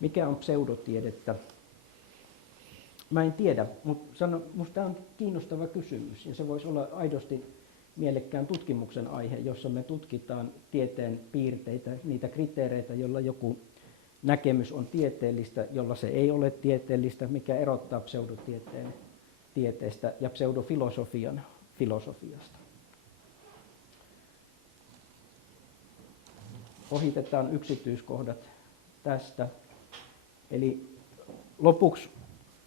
mikä on pseudotiedettä. Mä en tiedä, mutta minusta tämä on kiinnostava kysymys ja se voisi olla aidosti mielekkään tutkimuksen aihe, jossa me tutkitaan tieteen piirteitä, niitä kriteereitä, joilla joku näkemys on tieteellistä, jolla se ei ole tieteellistä, mikä erottaa pseudotieteen tieteestä ja pseudofilosofian filosofiasta. Ohitetaan yksityiskohdat tästä. Eli lopuksi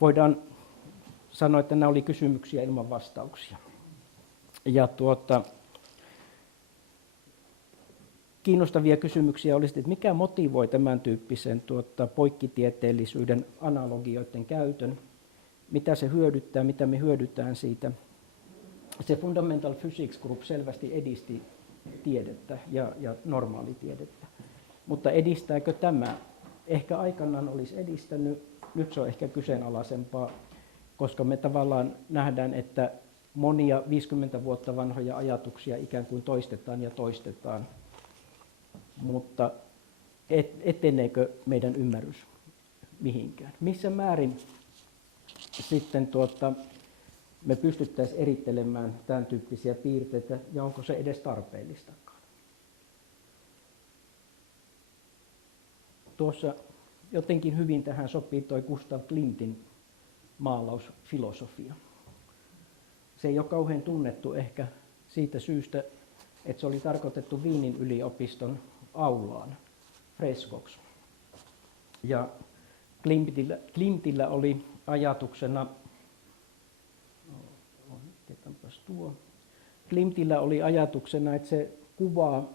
voidaan sanoa, että nämä oli kysymyksiä ilman vastauksia. Ja kiinnostavia kysymyksiä olisi, että mikä motivoi tämän tyyppisen poikkitieteellisyyden analogioiden käytön, mitä se hyödyttää, mitä me hyödytään siitä. Se Fundamental Physics Group selvästi edisti tiedettä ja normaalitiedettä, mutta edistääkö tämä? Ehkä aikanaan olisi edistänyt, nyt se on ehkä kyseenalaisempaa, koska me tavallaan nähdään, että monia 50 vuotta vanhoja ajatuksia ikään kuin toistetaan ja toistetaan. Mutta eteneekö meidän ymmärrys mihinkään? Missä määrin sitten me pystyttäisiin erittelemään tämän tyyppisiä piirteitä ja onko se edes tarpeellistakaan? Tuossa jotenkin hyvin tähän sopii tuo Gustav Klimtin maalausfilosofia. Se ei ole kauhean tunnettu ehkä siitä syystä, että se oli tarkoitettu Wienin yliopiston aulaan freskoksi. Ja Klimtillä oli ajatuksena, että se kuvaa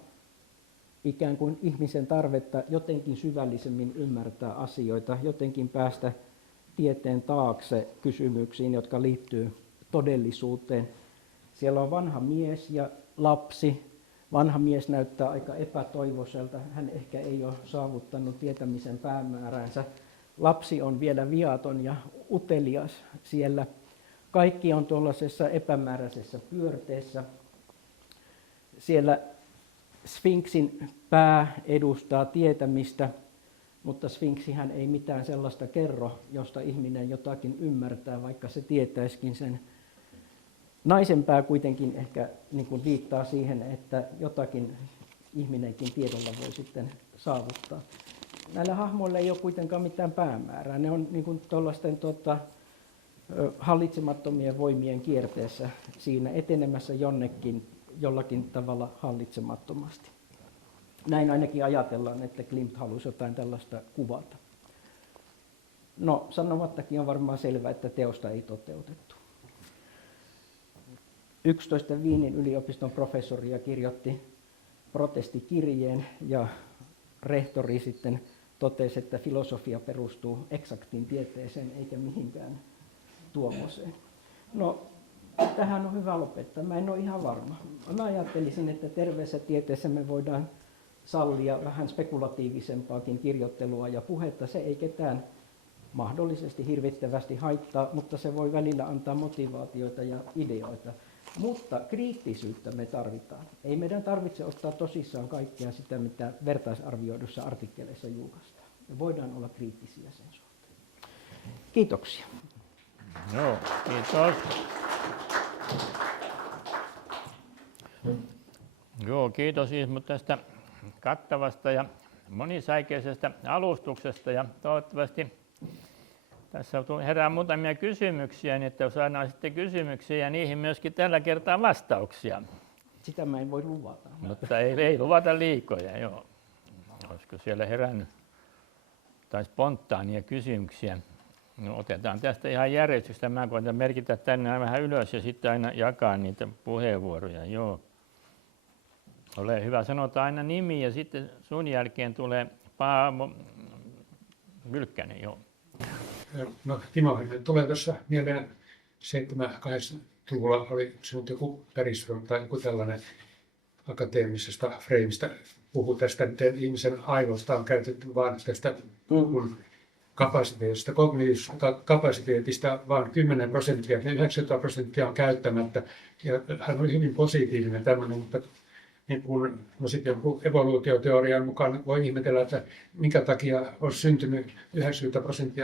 ikään kuin ihmisen tarvetta jotenkin syvällisemmin ymmärtää asioita, jotenkin päästä tieteen taakse kysymyksiin, jotka liittyy todellisuuteen. Siellä on vanha mies ja lapsi. Vanha mies näyttää aika epätoivoiselta. Hän ehkä ei ole saavuttanut tietämisen päämääränsä. Lapsi on vielä viaton ja utelias siellä. Kaikki on tuollaisessa epämääräisessä pyörteessä. Siellä Sfinksin pää edustaa tietämistä. mutta sfinksihän ei mitään sellaista kerro, josta ihminen jotakin ymmärtää, vaikka se tietäisikin sen. Naisen pää kuitenkin ehkä niin kuin viittaa siihen, että jotakin ihminenkin tiedolla voi sitten saavuttaa. Näillä hahmoilla ei ole kuitenkaan mitään päämäärää. Ne on niin kuin tuollaisten hallitsemattomien voimien kierteessä siinä etenemässä jonnekin jollakin tavalla hallitsemattomasti. Näin ainakin ajatellaan, että Klimt halusi jotain tällaista kuvata. No, sanomattakin on varmaan selvää, että teosta ei toteutettu. 11 Wienin yliopiston professoria kirjoitti protestikirjeen ja rehtori sitten totesi, että filosofia perustuu eksaktiin tieteeseen eikä mihinkään tuommoiseen. No, tähän on hyvä lopettaa. Mä en ole ihan varma. Mä ajattelisin, että terveessä tieteessä me voidaan sallia vähän spekulatiivisempaakin kirjoittelua ja puhetta. Se ei ketään mahdollisesti hirvittävästi haittaa, mutta se voi välillä antaa motivaatioita ja ideoita. Mutta kriittisyyttä me tarvitaan. Ei meidän tarvitse ottaa tosissaan kaikkea sitä, mitä vertaisarvioidussa artikkeleissa julkaistaan. Me voidaan olla kriittisiä sen suhteen. Kiitoksia. Joo, kiitos. Joo, kiitos Ismo tästä kattavasta ja monisäikeisestä alustuksesta ja toivottavasti tässä herää muutamia kysymyksiä, niin että saadaan sitten kysymyksiä ja niihin myöskin tällä kertaa vastauksia. Sitä mä en voi luvata. Mutta ei luvata liikoja, joo. Olisiko siellä herännyt tai spontaania kysymyksiä? No, otetaan tästä ihan järjestystä. Mä koitan merkitä tänne vähän ylös ja sitten aina jakaa niitä puheenvuoroja. Joo. Ole hyvä, sanotaan aina nimi ja sitten sun jälkeen tulee Paavo Mylkkänen. Joo. No, Timo, tulee tuossa mieleen 7-8-luvulla oli se nyt joku Beresford tai joku tällainen akateemisesta freimistä puhu tästä, että ihmisen aivoista on käytetty vain tästä kapasiteetista, kognitiivisesta kapasiteetista vain 10%, ja 90% on käyttämättä. Ja hän oli hyvin positiivinen tämmöinen, mutta niin kun, no sitten joku evoluutioteorian mukaan voi ihmetellä, että minkä takia on syntynyt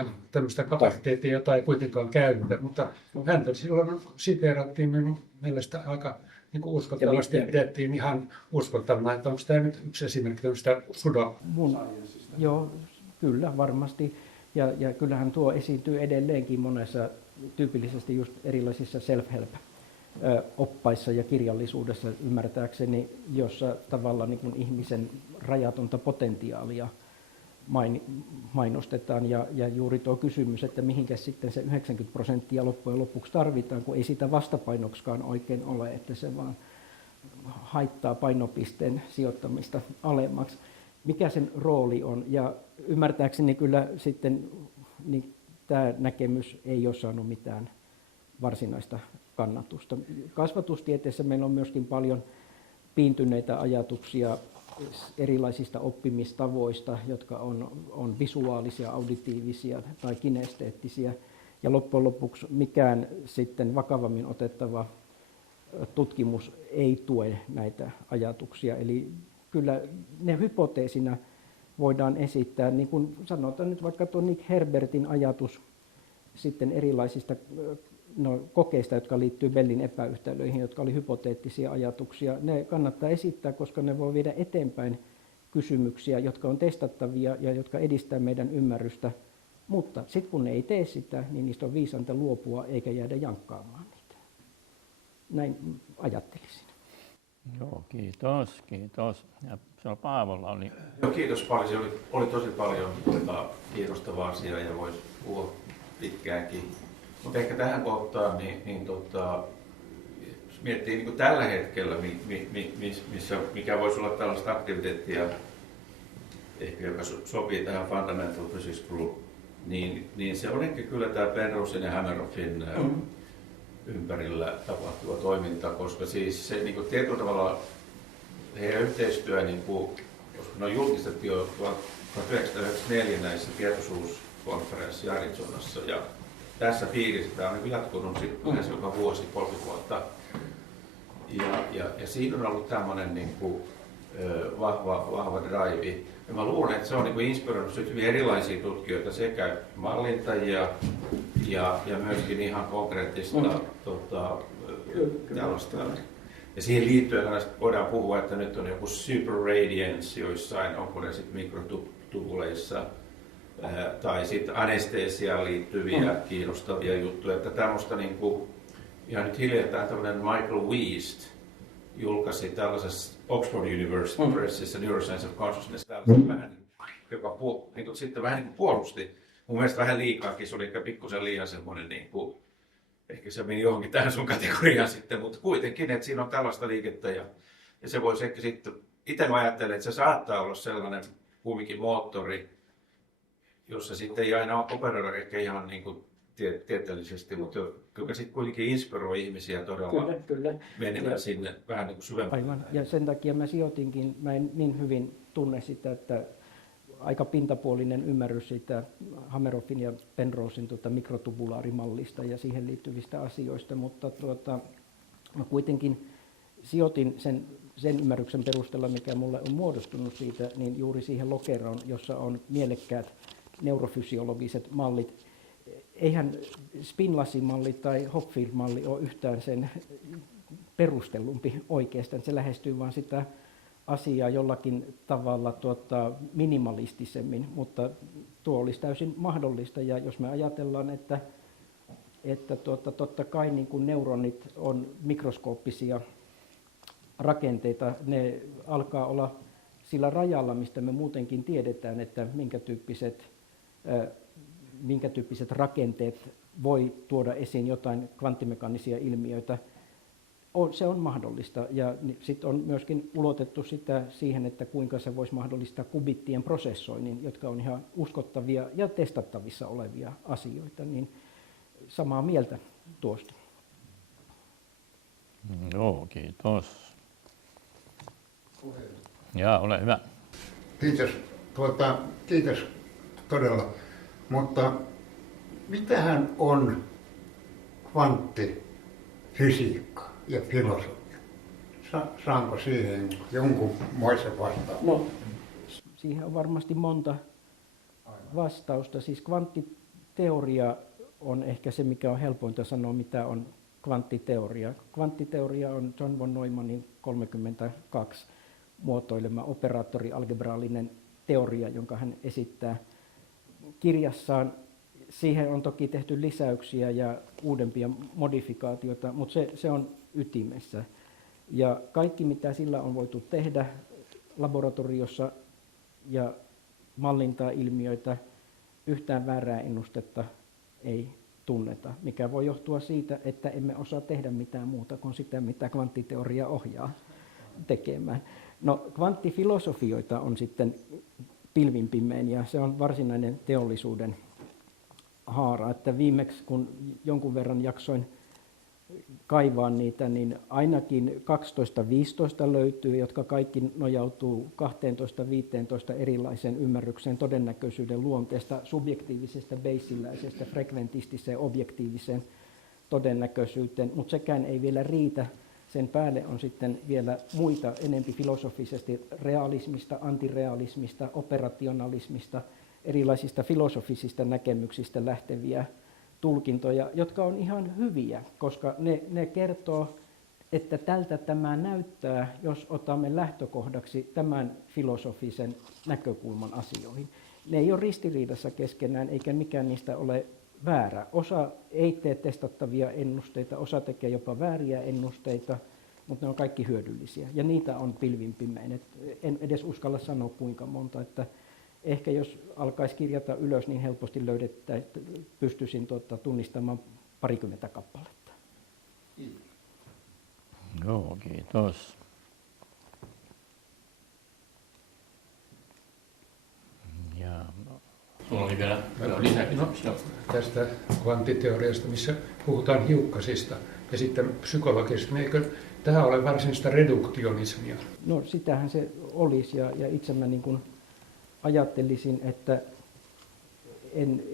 90% tämmöistä kapasiteettia, jota ei kuitenkaan käytetä. Mutta häntä silloin siteerattiin minun mielestä aika niin kuin uskottavasti ja pidettiin ihan uskottavana. Että onko tämä nyt yksi esimerkki tämmöistä pseudoscienceista? Joo, kyllä varmasti. Ja kyllähän tuo esiintyy edelleenkin monessa tyypillisesti just erilaisissa self-help-oppaissa ja kirjallisuudessa ymmärtääkseni, jossa tavallaan niin kuin ihmisen rajatonta potentiaalia mainostetaan. Ja juuri tuo kysymys, että mihinkä sitten se 90% loppujen lopuksi tarvitaan, kun ei sitä vastapainoksikaan oikein ole, että se vaan haittaa painopisteen sijoittamista alemmaksi. Mikä sen rooli on, ja ymmärtääkseni kyllä sitten niin tämä näkemys ei ole saanut mitään varsinaista kannatusta. Kasvatustieteessä meillä on myöskin paljon piintyneitä ajatuksia erilaisista oppimistavoista, jotka on visuaalisia, auditiivisia tai kinesteettisiä, ja loppujen lopuksi mikään sitten vakavammin otettava tutkimus ei tue näitä ajatuksia, eli kyllä ne hypoteesina voidaan esittää, niin kuin sanotaan nyt vaikka tuo Nick Herbertin ajatus sitten erilaisista kokeista, jotka liittyy Bellin epäyhtälöihin, jotka oli hypoteettisia ajatuksia. Ne kannattaa esittää, koska ne voi viedä eteenpäin kysymyksiä, jotka on testattavia ja jotka edistää meidän ymmärrystä. Mutta sitten kun ne ei tee sitä, niin niistä on viisanta luopua eikä jäädä jankkaamaan niitä. Näin ajattelisin. Joo, kiitos. Ja se on Paavolla oli. Joo, kiitos paljon. Se oli tosi paljon kiinnostavaa asiaa ja voisi puhua pitkäänkin. Mutta ehkä tähän kohtaan, jos miettii niin tällä hetkellä, mikä voisi olla tällaista aktiviteettia, ehkä joka sopii tähän Fundamental Physics Group, niin se on ehkä kyllä tämä Penrosen ja Hameroffin ympärillä tapahtuva toiminta, koska siis se niin tietyllä tavalla heidän yhteistyö, koska ne on julkistettu jo 1994 näissä tietoisuuskonferenssi Arizonassa, ja tässä piirissä tämä on jatkunut sitten lähes joka vuosi 30 vuotta. Ja siinä on ollut tämmöinen vahva drive. Ja mä luulen, että se on niin kuin inspiroinut hyvin erilaisia tutkijoita, sekä mallintajia ja myöskin ihan konkreettista tällaista. Ja siihen liittyen voidaan puhua, että nyt on joku super radiance joissain, onko ne sitten mikrotubuleissa, tai sitten anestesiaan liittyviä kiinnostavia juttuja. Että tämmöistä niin kuin, ja nyt hiljattain tämmöinen Michael Wiest julkaisi tällaisessa Oxford University Pressissä Neuroscience of Consciousness, vähän, joka niin sitten vähän niin kuin puolusti. Mun mielestä vähän liikaakin, se oli ehkä pikkusen liian semmoinen, niin kuin, ehkä se meni johonkin tähän sun kategoriaan sitten, mutta kuitenkin, että siinä on tällaista liikettä ja se voisi ehkä sitten, itse mä ajattelen, että se saattaa olla sellainen kumminkin moottori, jossa sitten ei aina operoida ehkä ihan niin kuin tieteellisesti, mutta kyllä sitten kuitenkin inspiroi ihmisiä todella menemään sinne vähän niin kuin syvemmälle. Aivan, ja sen takia mä sijoitinkin, mä en niin hyvin tunne sitä, että aika pintapuolinen ymmärrys siitä Hameroffin ja Penrosen mikrotubulaarimallista ja siihen liittyvistä asioista, mutta mä kuitenkin sijoitin sen ymmärryksen perusteella, mikä mulle on muodostunut siitä, niin juuri siihen lokeroon, jossa on mielekkäät neurofysiologiset mallit. Eihän Spinlassin-malli tai Hopfield-malli ole yhtään sen perustellumpi oikeastaan, se lähestyy vain sitä asiaa jollakin tavalla minimalistisemmin, mutta tuo olisi täysin mahdollista. Ja jos me ajatellaan, että totta kai niin kuin neuronit on mikroskooppisia rakenteita, ne alkaa olla sillä rajalla, mistä me muutenkin tiedetään, että minkä tyyppiset rakenteet voi tuoda esiin jotain kvanttimekaanisia ilmiöitä. Se on mahdollista, ja sitten on myöskin ulotettu sitä siihen, että kuinka se voisi mahdollistaa kubittien prosessoinnin, jotka on ihan uskottavia ja testattavissa olevia asioita, niin samaa mieltä tuosta. Joo, kiitos. Jaa, ole hyvä. Kiitos. Kiitos todella. Mutta mitähän on kvanttifysiikka ja filosofia? Saanko siihen jonkunmoisen vastauksen? No, siihen on varmasti monta vastausta. Siis kvanttiteoria on ehkä se, mikä on helpointa sanoa, mitä on kvanttiteoria. Kvanttiteoria on John von Neumannin 32 muotoilema operaattorialgebraalinen teoria, jonka hän esittää kirjassaan. Siihen on toki tehty lisäyksiä ja uudempia modifikaatioita, mutta se on ytimessä. Ja kaikki, mitä sillä on voitu tehdä laboratoriossa ja mallintaa ilmiöitä, yhtään väärää ennustetta ei tunneta, mikä voi johtua siitä, että emme osaa tehdä mitään muuta kuin sitä, mitä kvanttiteoria ohjaa tekemään. No, kvanttifilosofioita on sitten pilvin pimein, ja se on varsinainen teollisuuden haara, että viimeksi kun jonkun verran jaksoin kaivaa niitä, niin ainakin 12-15 löytyy, jotka kaikki nojautuu 12-15 erilaiseen ymmärrykseen todennäköisyyden luonteesta, subjektiivisesta beissiläisestä, frekventistiseen, objektiiviseen todennäköisyyteen, mutta sekään ei vielä riitä. Sen päälle on sitten vielä muita enempi filosofisesti realismista, antirealismista, operationalismista, erilaisista filosofisista näkemyksistä lähteviä tulkintoja, jotka on ihan hyviä, koska ne kertoo, että tältä tämä näyttää, jos otamme lähtökohdaksi tämän filosofisen näkökulman asioihin. Ne ei ole ristiriidassa keskenään, eikä mikään niistä ole väärä. Osa ei tee testattavia ennusteita, osa tekee jopa vääriä ennusteita, mutta ne on kaikki hyödyllisiä. Ja niitä on pilvin pimein. En edes uskalla sanoa kuinka monta. Että ehkä jos alkaisi kirjata ylös, niin helposti pystyisin tunnistamaan 20 kappaletta. Joo, kiitos. Ja sulla oli vielä lisäkysymyksiä. Tästä kvanttiteoriasta, missä puhutaan hiukkasista ja sitten psykologisesta, niin eikö tämä ole varsinaista reduktionismia? No sitähän se olisi, ja itse mä niin kuin ajattelisin, että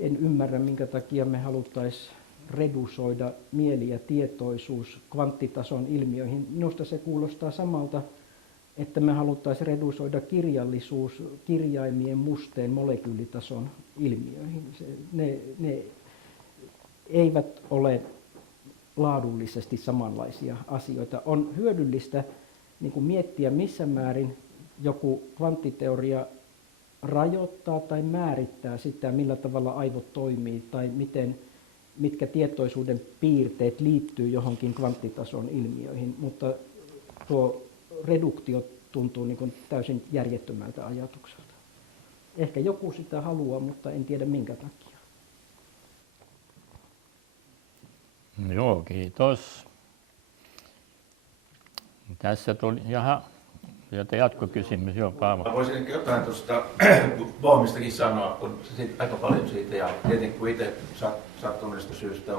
en ymmärrä, minkä takia me haluttaisiin redusoida mieli ja tietoisuus kvanttitason ilmiöihin. Minusta se kuulostaa samalta, että me haluttaisiin redusoida kirjallisuus kirjaimien musteen molekyylitason ilmiöihin. Ne eivät ole laadullisesti samanlaisia asioita. On hyödyllistä niin kuin miettiä, missä määrin joku kvanttiteoria rajoittaa tai määrittää sitä, millä tavalla aivot toimii tai mitkä tietoisuuden piirteet liittyy johonkin kvanttitason ilmiöihin, mutta tuo reduktio tuntuu niin kuin täysin järjettömältä ajatukselta. Ehkä joku sitä haluaa, mutta en tiedä minkä takia. Joo, kiitos. Tässä tuli jatkokysymys, joo, Paavo. Mä voisin jotain tuosta Bohmistakin sanoa, kun aika paljon siitä, ja tietenkin kun itse sattuneesta syystä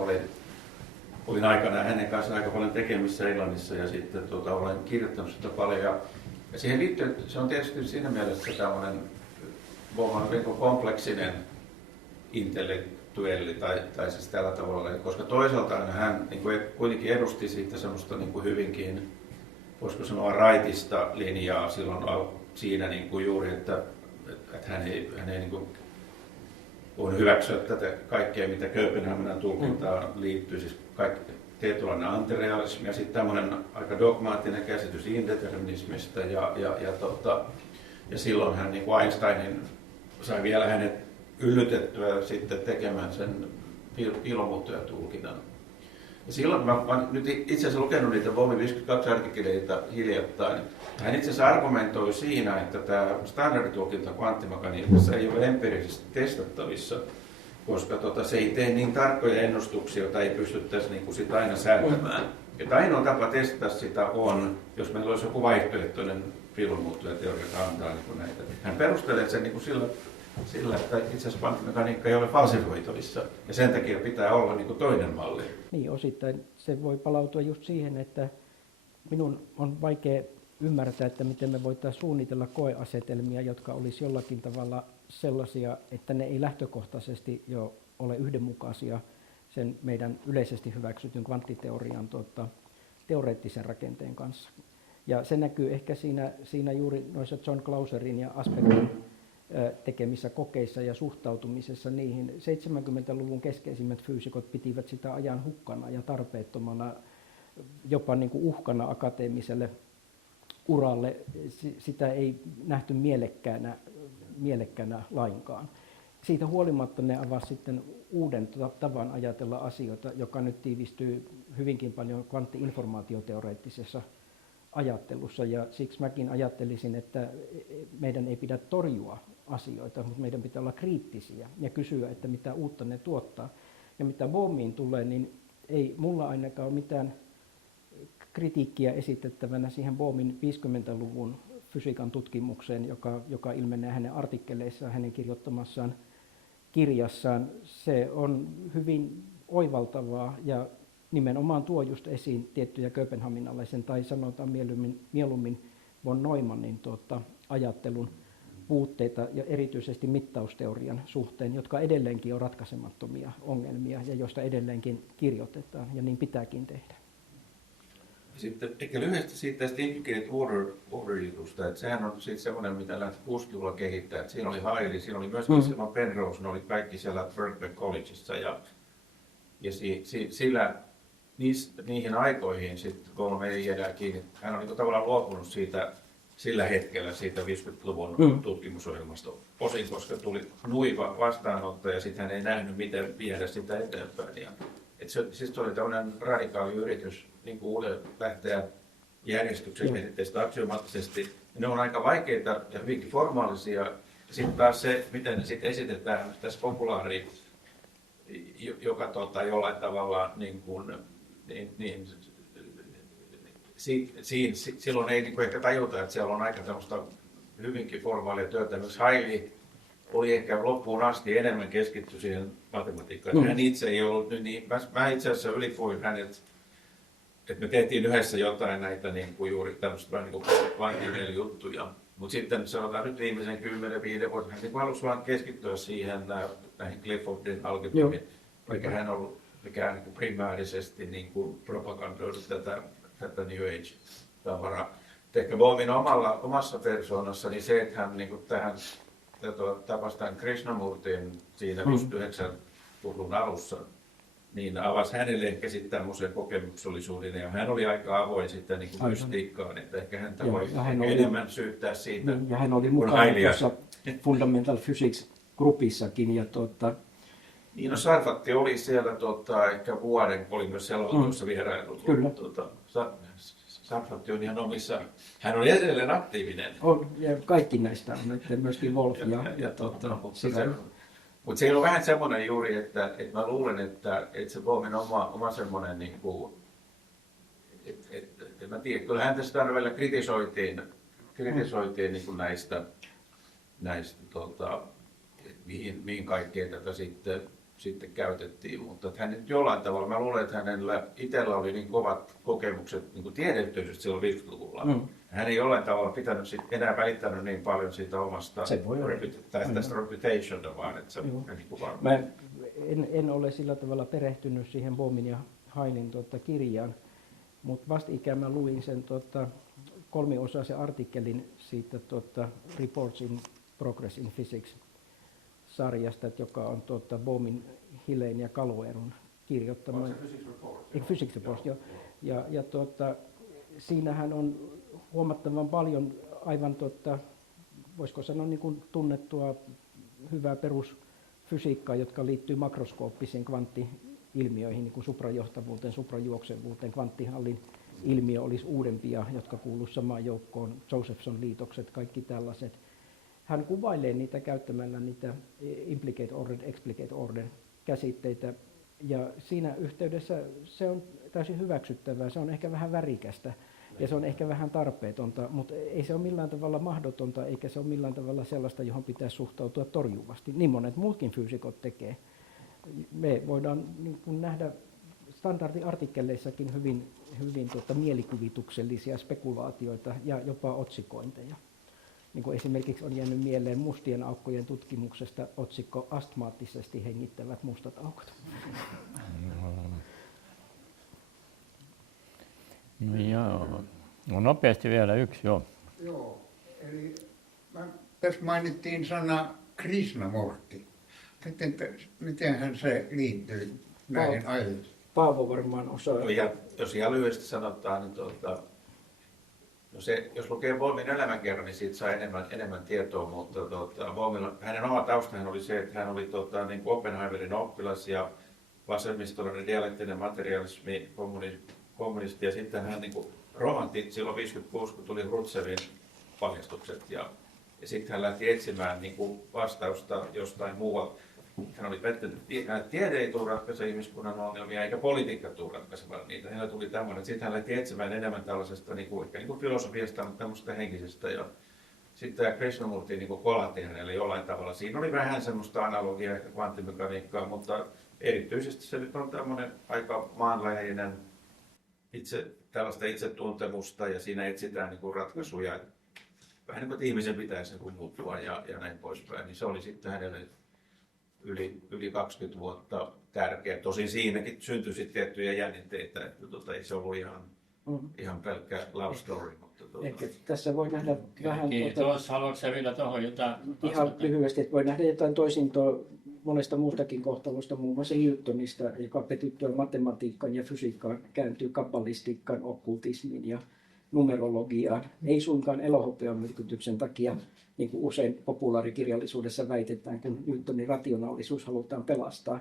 olin aikanaan hänen kanssaan aika paljon tekemissä Englannissa, ja sitten olen kirjoittanut sitä paljon, ja siihen liittyy, se on tietysti siinä mielessä tämmöinen kompleksinen intellektuelli, tai siis tällä tavalla, koska toisaalta hän niin kuin kuitenkin edusti siitä semmoista niin kuin hyvinkin, voisiko sanoa raitista linjaa silloin siinä niin kuin juuri, että hän ei niin kuin voi hyväksyä tätä kaikkea, mitä Kööpenhaminan tulkintaan liittyy, siis tietynlainen antirealismi ja sitten tämmöinen aika dogmaattinen käsitys indeterminismista ja silloin hän niin kuin Einsteinin sai vielä hänet yllytettyä sitten tekemään sen piilomuuttajatulkinnan. Ja silloin mä nyt itse asiassa lukenut niitä Bohmin 52 artikkeleita hiljattain. Hän itse asiassa argumentoi siinä, että tämä standarditulkinta kvanttimekaniikassa ei ole empiirisesti testattavissa, koska se ei tee niin tarkkoja ennustuksia, joita ei pystyttäisi niin kuin sitä aina säätämään. Ja ainoa tapa testata sitä on, jos meillä olisi joku vaihtoehtoinen piilonmuuttujateoria, joka antaa niin kuin näitä. Hän perustelee sen niin kuin sillä, että itse asiassa kvanttimekaniikka ei ole falsifoitavissa, ja sen takia pitää olla niin kuin toinen malli. Niin, osittain se voi palautua just siihen, että minun on vaikea ymmärtää, että miten me voitaisiin suunnitella koeasetelmia, jotka olisi jollakin tavalla sellaisia, että ne ei lähtökohtaisesti jo ole yhdenmukaisia sen meidän yleisesti hyväksytyn kvanttiteorian teoreettisen rakenteen kanssa. Ja se näkyy ehkä siinä juuri noissa John Clauserin ja Aspectin tekemissä kokeissa ja suhtautumisessa niihin. 70-luvun keskeisimmät fyysikot pitivät sitä ajan hukkana ja tarpeettomana, jopa niin kuin uhkana akateemiselle uralle. Sitä ei nähty mielekkäänä lainkaan. Siitä huolimatta ne avasivat sitten uuden tavan ajatella asioita, joka nyt tiivistyy hyvinkin paljon kvantti-informaatioteoreettisessa ajattelussa, ja siksi mäkin ajattelisin, että meidän ei pidä torjua asioita, mutta meidän pitää olla kriittisiä ja kysyä, että mitä uutta ne tuottaa. Ja mitä Bohmiin tulee, niin ei mulla ainakaan ole mitään kritiikkiä esitettävänä siihen Bohmin 50-luvun fysiikan tutkimukseen, joka ilmenee hänen artikkeleissaan, hänen kirjoittamassaan kirjassaan. Se on hyvin oivaltavaa ja nimenomaan tuo just esiin tiettyjä kööpenhaminalaisen tai sanotaan mieluummin von Neumannin ajattelun puutteita ja erityisesti mittausteorian suhteen, jotka edelleenkin on ratkaisemattomia ongelmia ja joista edelleenkin kirjoitetaan ja niin pitääkin tehdä. Sitten ehkä lyhyesti siitä tästä Implicated Order-jutusta, että sehän on sitten semmoinen, mitä lähti 60-luvulla kehittää, että siinä oli Hailey, siinä oli myöskin silloin Penrose, ne oli kaikki siellä Birkbeck Collegeissa ja sillä niihin aikoihin sitten Bohm ei jäädä kiinni. Hän on niin tavallaan luopunut siitä sillä hetkellä siitä 50-luvun tutkimusohjelmasta osin, koska tuli nuiva vastaanotto ja sitten hän ei nähnyt, miten viedä sitä eteenpäin. Se oli tämmöinen radikaali yritys niin kuin lähteä järjestykseen käsitteistä aksiomaattisesti. Ne on aika vaikeita ja hyvinkin formaalisia. Sitten taas se, miten ne sitten esitetään tässä populaari, joka jollain tavalla silloin ei niin kuin ehkä tajuta, että siellä on aika tämmöistä hyvinkin formaalia työtä. Myös Hailey oli ehkä loppuun asti enemmän keskitty siihen matematiikkaan. Hän itse ei ollut niin. Mä itse asiassa ylipuin hänet, että me tehtiin yhdessä jotain näitä niin kuin juuri tämmöistä vähän niin kuin kvanttineelijuttuja. Mutta sitten sanotaan nyt viimeisen 10-5 vuotta, hän niin halusi vaan keskittyä siihen näihin Cliffordin algebramiin, eikä hän ollut mikään niin primäärisesti niin kuin propagandoinut tätä New Age-tavaraa. ehkä Bohmin omassa persoonassa, niin se, että hän niin tähän tapasi tämän Krishnamurtin siinä 59-luvun alussa, niin avasi hänelle ehkä sitten tämmöisen kokemuksellisuuden, ja hän oli aika avoin sitten niin kuin mystiikkaan, että ehkä häntä voi enemmän syyttää siitä. Ja hän oli mukana tuossa Fundamental Physics-grupissakin. Ja niin, no Sarfatti oli siellä ehkä vuoden, oli myös selonteossa vierailut. Kyllä. Sarfatti on ihan omissa, hän on edelleen aktiivinen. On, ja kaikki näistä on, että myöskin Wolf Mutta se on vähän semmoinen juuri, että mä luulen, että se Bohmin oma semmoinen, niin että mä tiedän, kyllä häntä sitä aina välillä kritisoitiin niin kuin näistä mihin kaikkeen tätä sitten käytettiin, mutta että hän nyt jollain tavalla, mä luulen, että hänellä itsellä oli niin kovat kokemukset niin kuin tiedeyhteisöstä silloin 50-luvulla. Hän ei jollain tavalla enää välittänyt niin paljon siitä omasta tästä reputationta, vaan että se on niin kuin varmaan. Mä en ole sillä tavalla perehtynyt siihen Bohmin ja Hainin kirjaan, mutta vastikään mä luin sen kolmiosaisen artikkelin siitä Reports in Progress in Physics-sarjasta, joka on Bohmin, Hillein ja Galoeron kirjoittama. Physics Report, joo. Ja siinähän on huomattavan paljon aivan voisiko sanoa niin kuin tunnettua hyvää perusfysiikkaa, jotka liittyy makroskooppisiin kvantti-ilmiöihin, niin kuin suprajohtavuuteen, suprajuoksevuuteen, kvanttihallin ilmiö olisi uudempia, jotka kuuluu samaan joukkoon, Josephson-liitokset, kaikki tällaiset. Hän kuvailee niitä käyttämällä niitä implicate order, explicate order käsitteitä, ja siinä yhteydessä se on täysin hyväksyttävää, se on ehkä vähän värikästä ja se on ehkä vähän tarpeetonta, mutta ei se ole millään tavalla mahdotonta eikä se ole millään tavalla sellaista, johon pitäisi suhtautua torjuvasti. Niin monet muutkin fyysikot tekee. Me voidaan niin kuin nähdä standardiartikkeleissakin hyvin mielikuvituksellisia spekulaatioita ja jopa otsikointeja. Niin kuin esimerkiksi on jäänyt mieleen mustien aukkojen tutkimuksesta otsikko astmaattisesti hengittävät mustat aukot. No joo. No nopeasti vielä yksi, joo. Joo, eli tässä mainittiin sana Krishnamurti. Mitenhän se liittyy näihin aiheisiin? Paavo varmaan osaa. No, ja jos ihan lyhyesti sanotaan, niin no se, jos lukee Bohmin elämänkerran, niin siitä saa enemmän tietoa, mutta hänen oma taustahan oli se, että hän oli niin kuin Oppenheimerin oppilas ja vasemmistolainen dialektinen materialismi, kommunisti, ja sitten hän niin kuin romantti silloin 56, kun tuli Hrutsevin paljastukset, ja sitten hän lähti etsimään niin kuin vastausta jostain muualta. Hän oli pettynyt, että tiede ei tule ratkaise ihmiskunnan ongelmia, eikä politiikka tule ratkaisemaan niitä. Hänellä tuli tämmöinen, sitten hän lähti etsimään enemmän tällaisesta ehkä niin kuin filosofiasta, mutta tämmöistä henkisestä. Ja sitten tämä Krishnamurti niin kolahti hänelle jollain tavalla. Siinä oli vähän semmoista analogiaa, ehkä kvanttimekaniikkaa, mutta erityisesti se nyt on tämmöinen aika maanläheinen tällaista itsetuntemusta, ja siinä etsitään niin kuin ratkaisuja. Vähän niin kuin, että ihmisen pitäisi niin kuin muuttua ja näin poispäin. Niin se oli sitten hänelle yli 20 vuotta tärkeä. Tosin siinäkin syntyi sitten tiettyjä jännitteitä, että ei se ollut ihan pelkkä love story. Mutta ehkä tässä voi nähdä vähän... Kiitos. Haluatko sä vielä tuohon jotain? Ihan lyhyesti, että voi nähdä jotain toisintoa monesta muustakin kohtalosta, muun muassa Newtonista, joka petyttyä matematiikkaan ja fysiikkaan kääntyy kabbalistiikkaan, okkultismiin ja numerologiaan. Ei suinkaan elohopean myrkytyksen takia, niin kuin usein populaarikirjallisuudessa väitetään, kun Newtonin rationaalisuus halutaan pelastaa,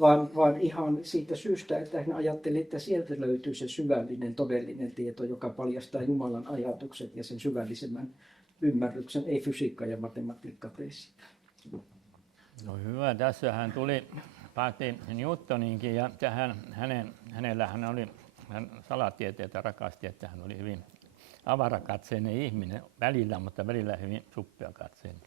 vaan ihan siitä syystä, että hän ajatteli, että sieltä löytyy se syvällinen todellinen tieto, joka paljastaa Jumalan ajatukset ja sen syvällisemmän ymmärryksen, ei fysiikka ja matematiikka tee sitä. No hyvä, tässähän päästiin Newtoninkin, ja hänellähän oli, hän salatieteitä rakasti, että hän oli hyvin avarakatseinen ihminen välillä, mutta välillä hyvin suppeakatseinen.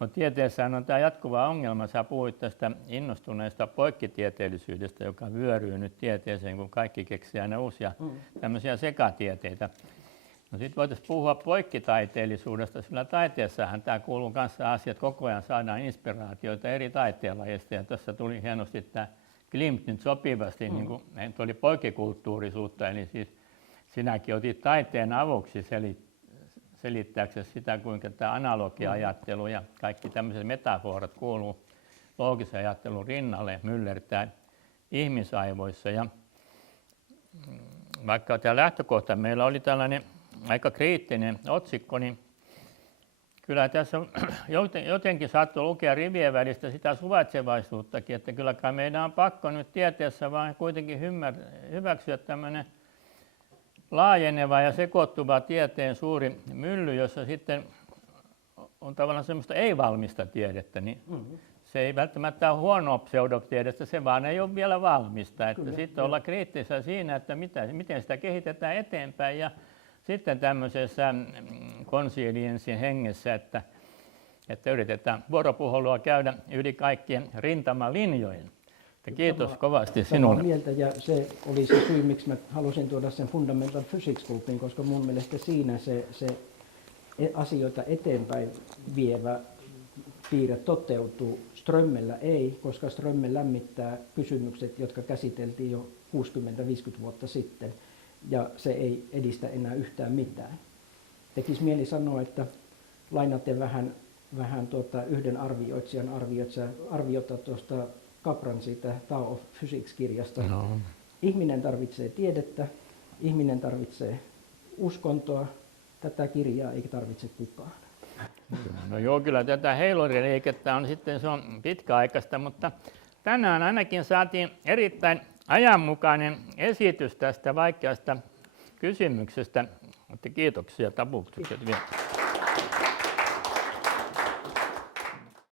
No tieteessähän on tämä jatkuva ongelma. Sä puhuit tästä innostuneesta poikkitieteellisyydestä, joka vyöryy nyt tieteeseen, kun kaikki keksii aina uusia tämmöisiä sekatieteitä. No sitten voitaisiin puhua poikkitaiteellisuudesta, sillä taiteessahan tämä kuuluu kanssa asiat, että koko ajan saadaan inspiraatioita eri taiteenlajeista. Ja tässä tuli hienosti tämä Klimt nyt sopivasti, niin kuin oli poikkikulttuurisuutta, eli siis sinäkin otit taiteen avuksi selittääkseni sitä, kuinka tämä analogia-ajattelu ja kaikki tämmöiset metaforat kuuluu loogisen ajattelun rinnalle, myllertää ihmisaivoissa. Ja vaikka tämä lähtökohta meillä oli tällainen aika kriittinen otsikko, niin kyllä tässä jotenkin saattoi lukea rivien välistä sitä suvaitsevaisuuttakin, että kyllä kai meidän on pakko nyt tieteessä vaan kuitenkin hyväksyä tämmöinen laajeneva ja sekoittuva tieteen suuri mylly, jossa sitten on tavallaan semmoista ei-valmista tiedettä, niin se ei välttämättä ole huonoa pseudotiedettä, se vaan ei ole vielä valmista. Että sitten olla kriittisiä siinä, että miten sitä kehitetään eteenpäin ja sitten tämmöisessä konsiliensin hengessä, että yritetään vuoropuhelua käydä yli kaikkien rintamalinjojen. Kiitos kovasti sinulle. Mieltä, ja se oli se syy, miksi mä halusin tuoda sen Fundamental Physics Groupin, koska mun mielestä siinä se asioita eteenpäin vievä piirre toteutuu. Strömmellä ei, koska Strömmel lämmittää kysymykset, jotka käsiteltiin jo 60-50 vuotta sitten, ja se ei edistä enää yhtään mitään. Tekisi mieli sanoa, että lainaten vähän yhden arvioitsijan arviota tuosta Capran siitä Tao of Physics-kirjasta. No. Ihminen tarvitsee tiedettä, ihminen tarvitsee uskontoa, tätä kirjaa ei tarvitse kukaan. No joo, kyllä tätä heiluriliikettä on sitten, se on pitkäaikaista, mutta tänään ainakin saatiin erittäin ajanmukainen esitys tästä vaikeasta kysymyksestä. Kiitoksia, tapukset vielä.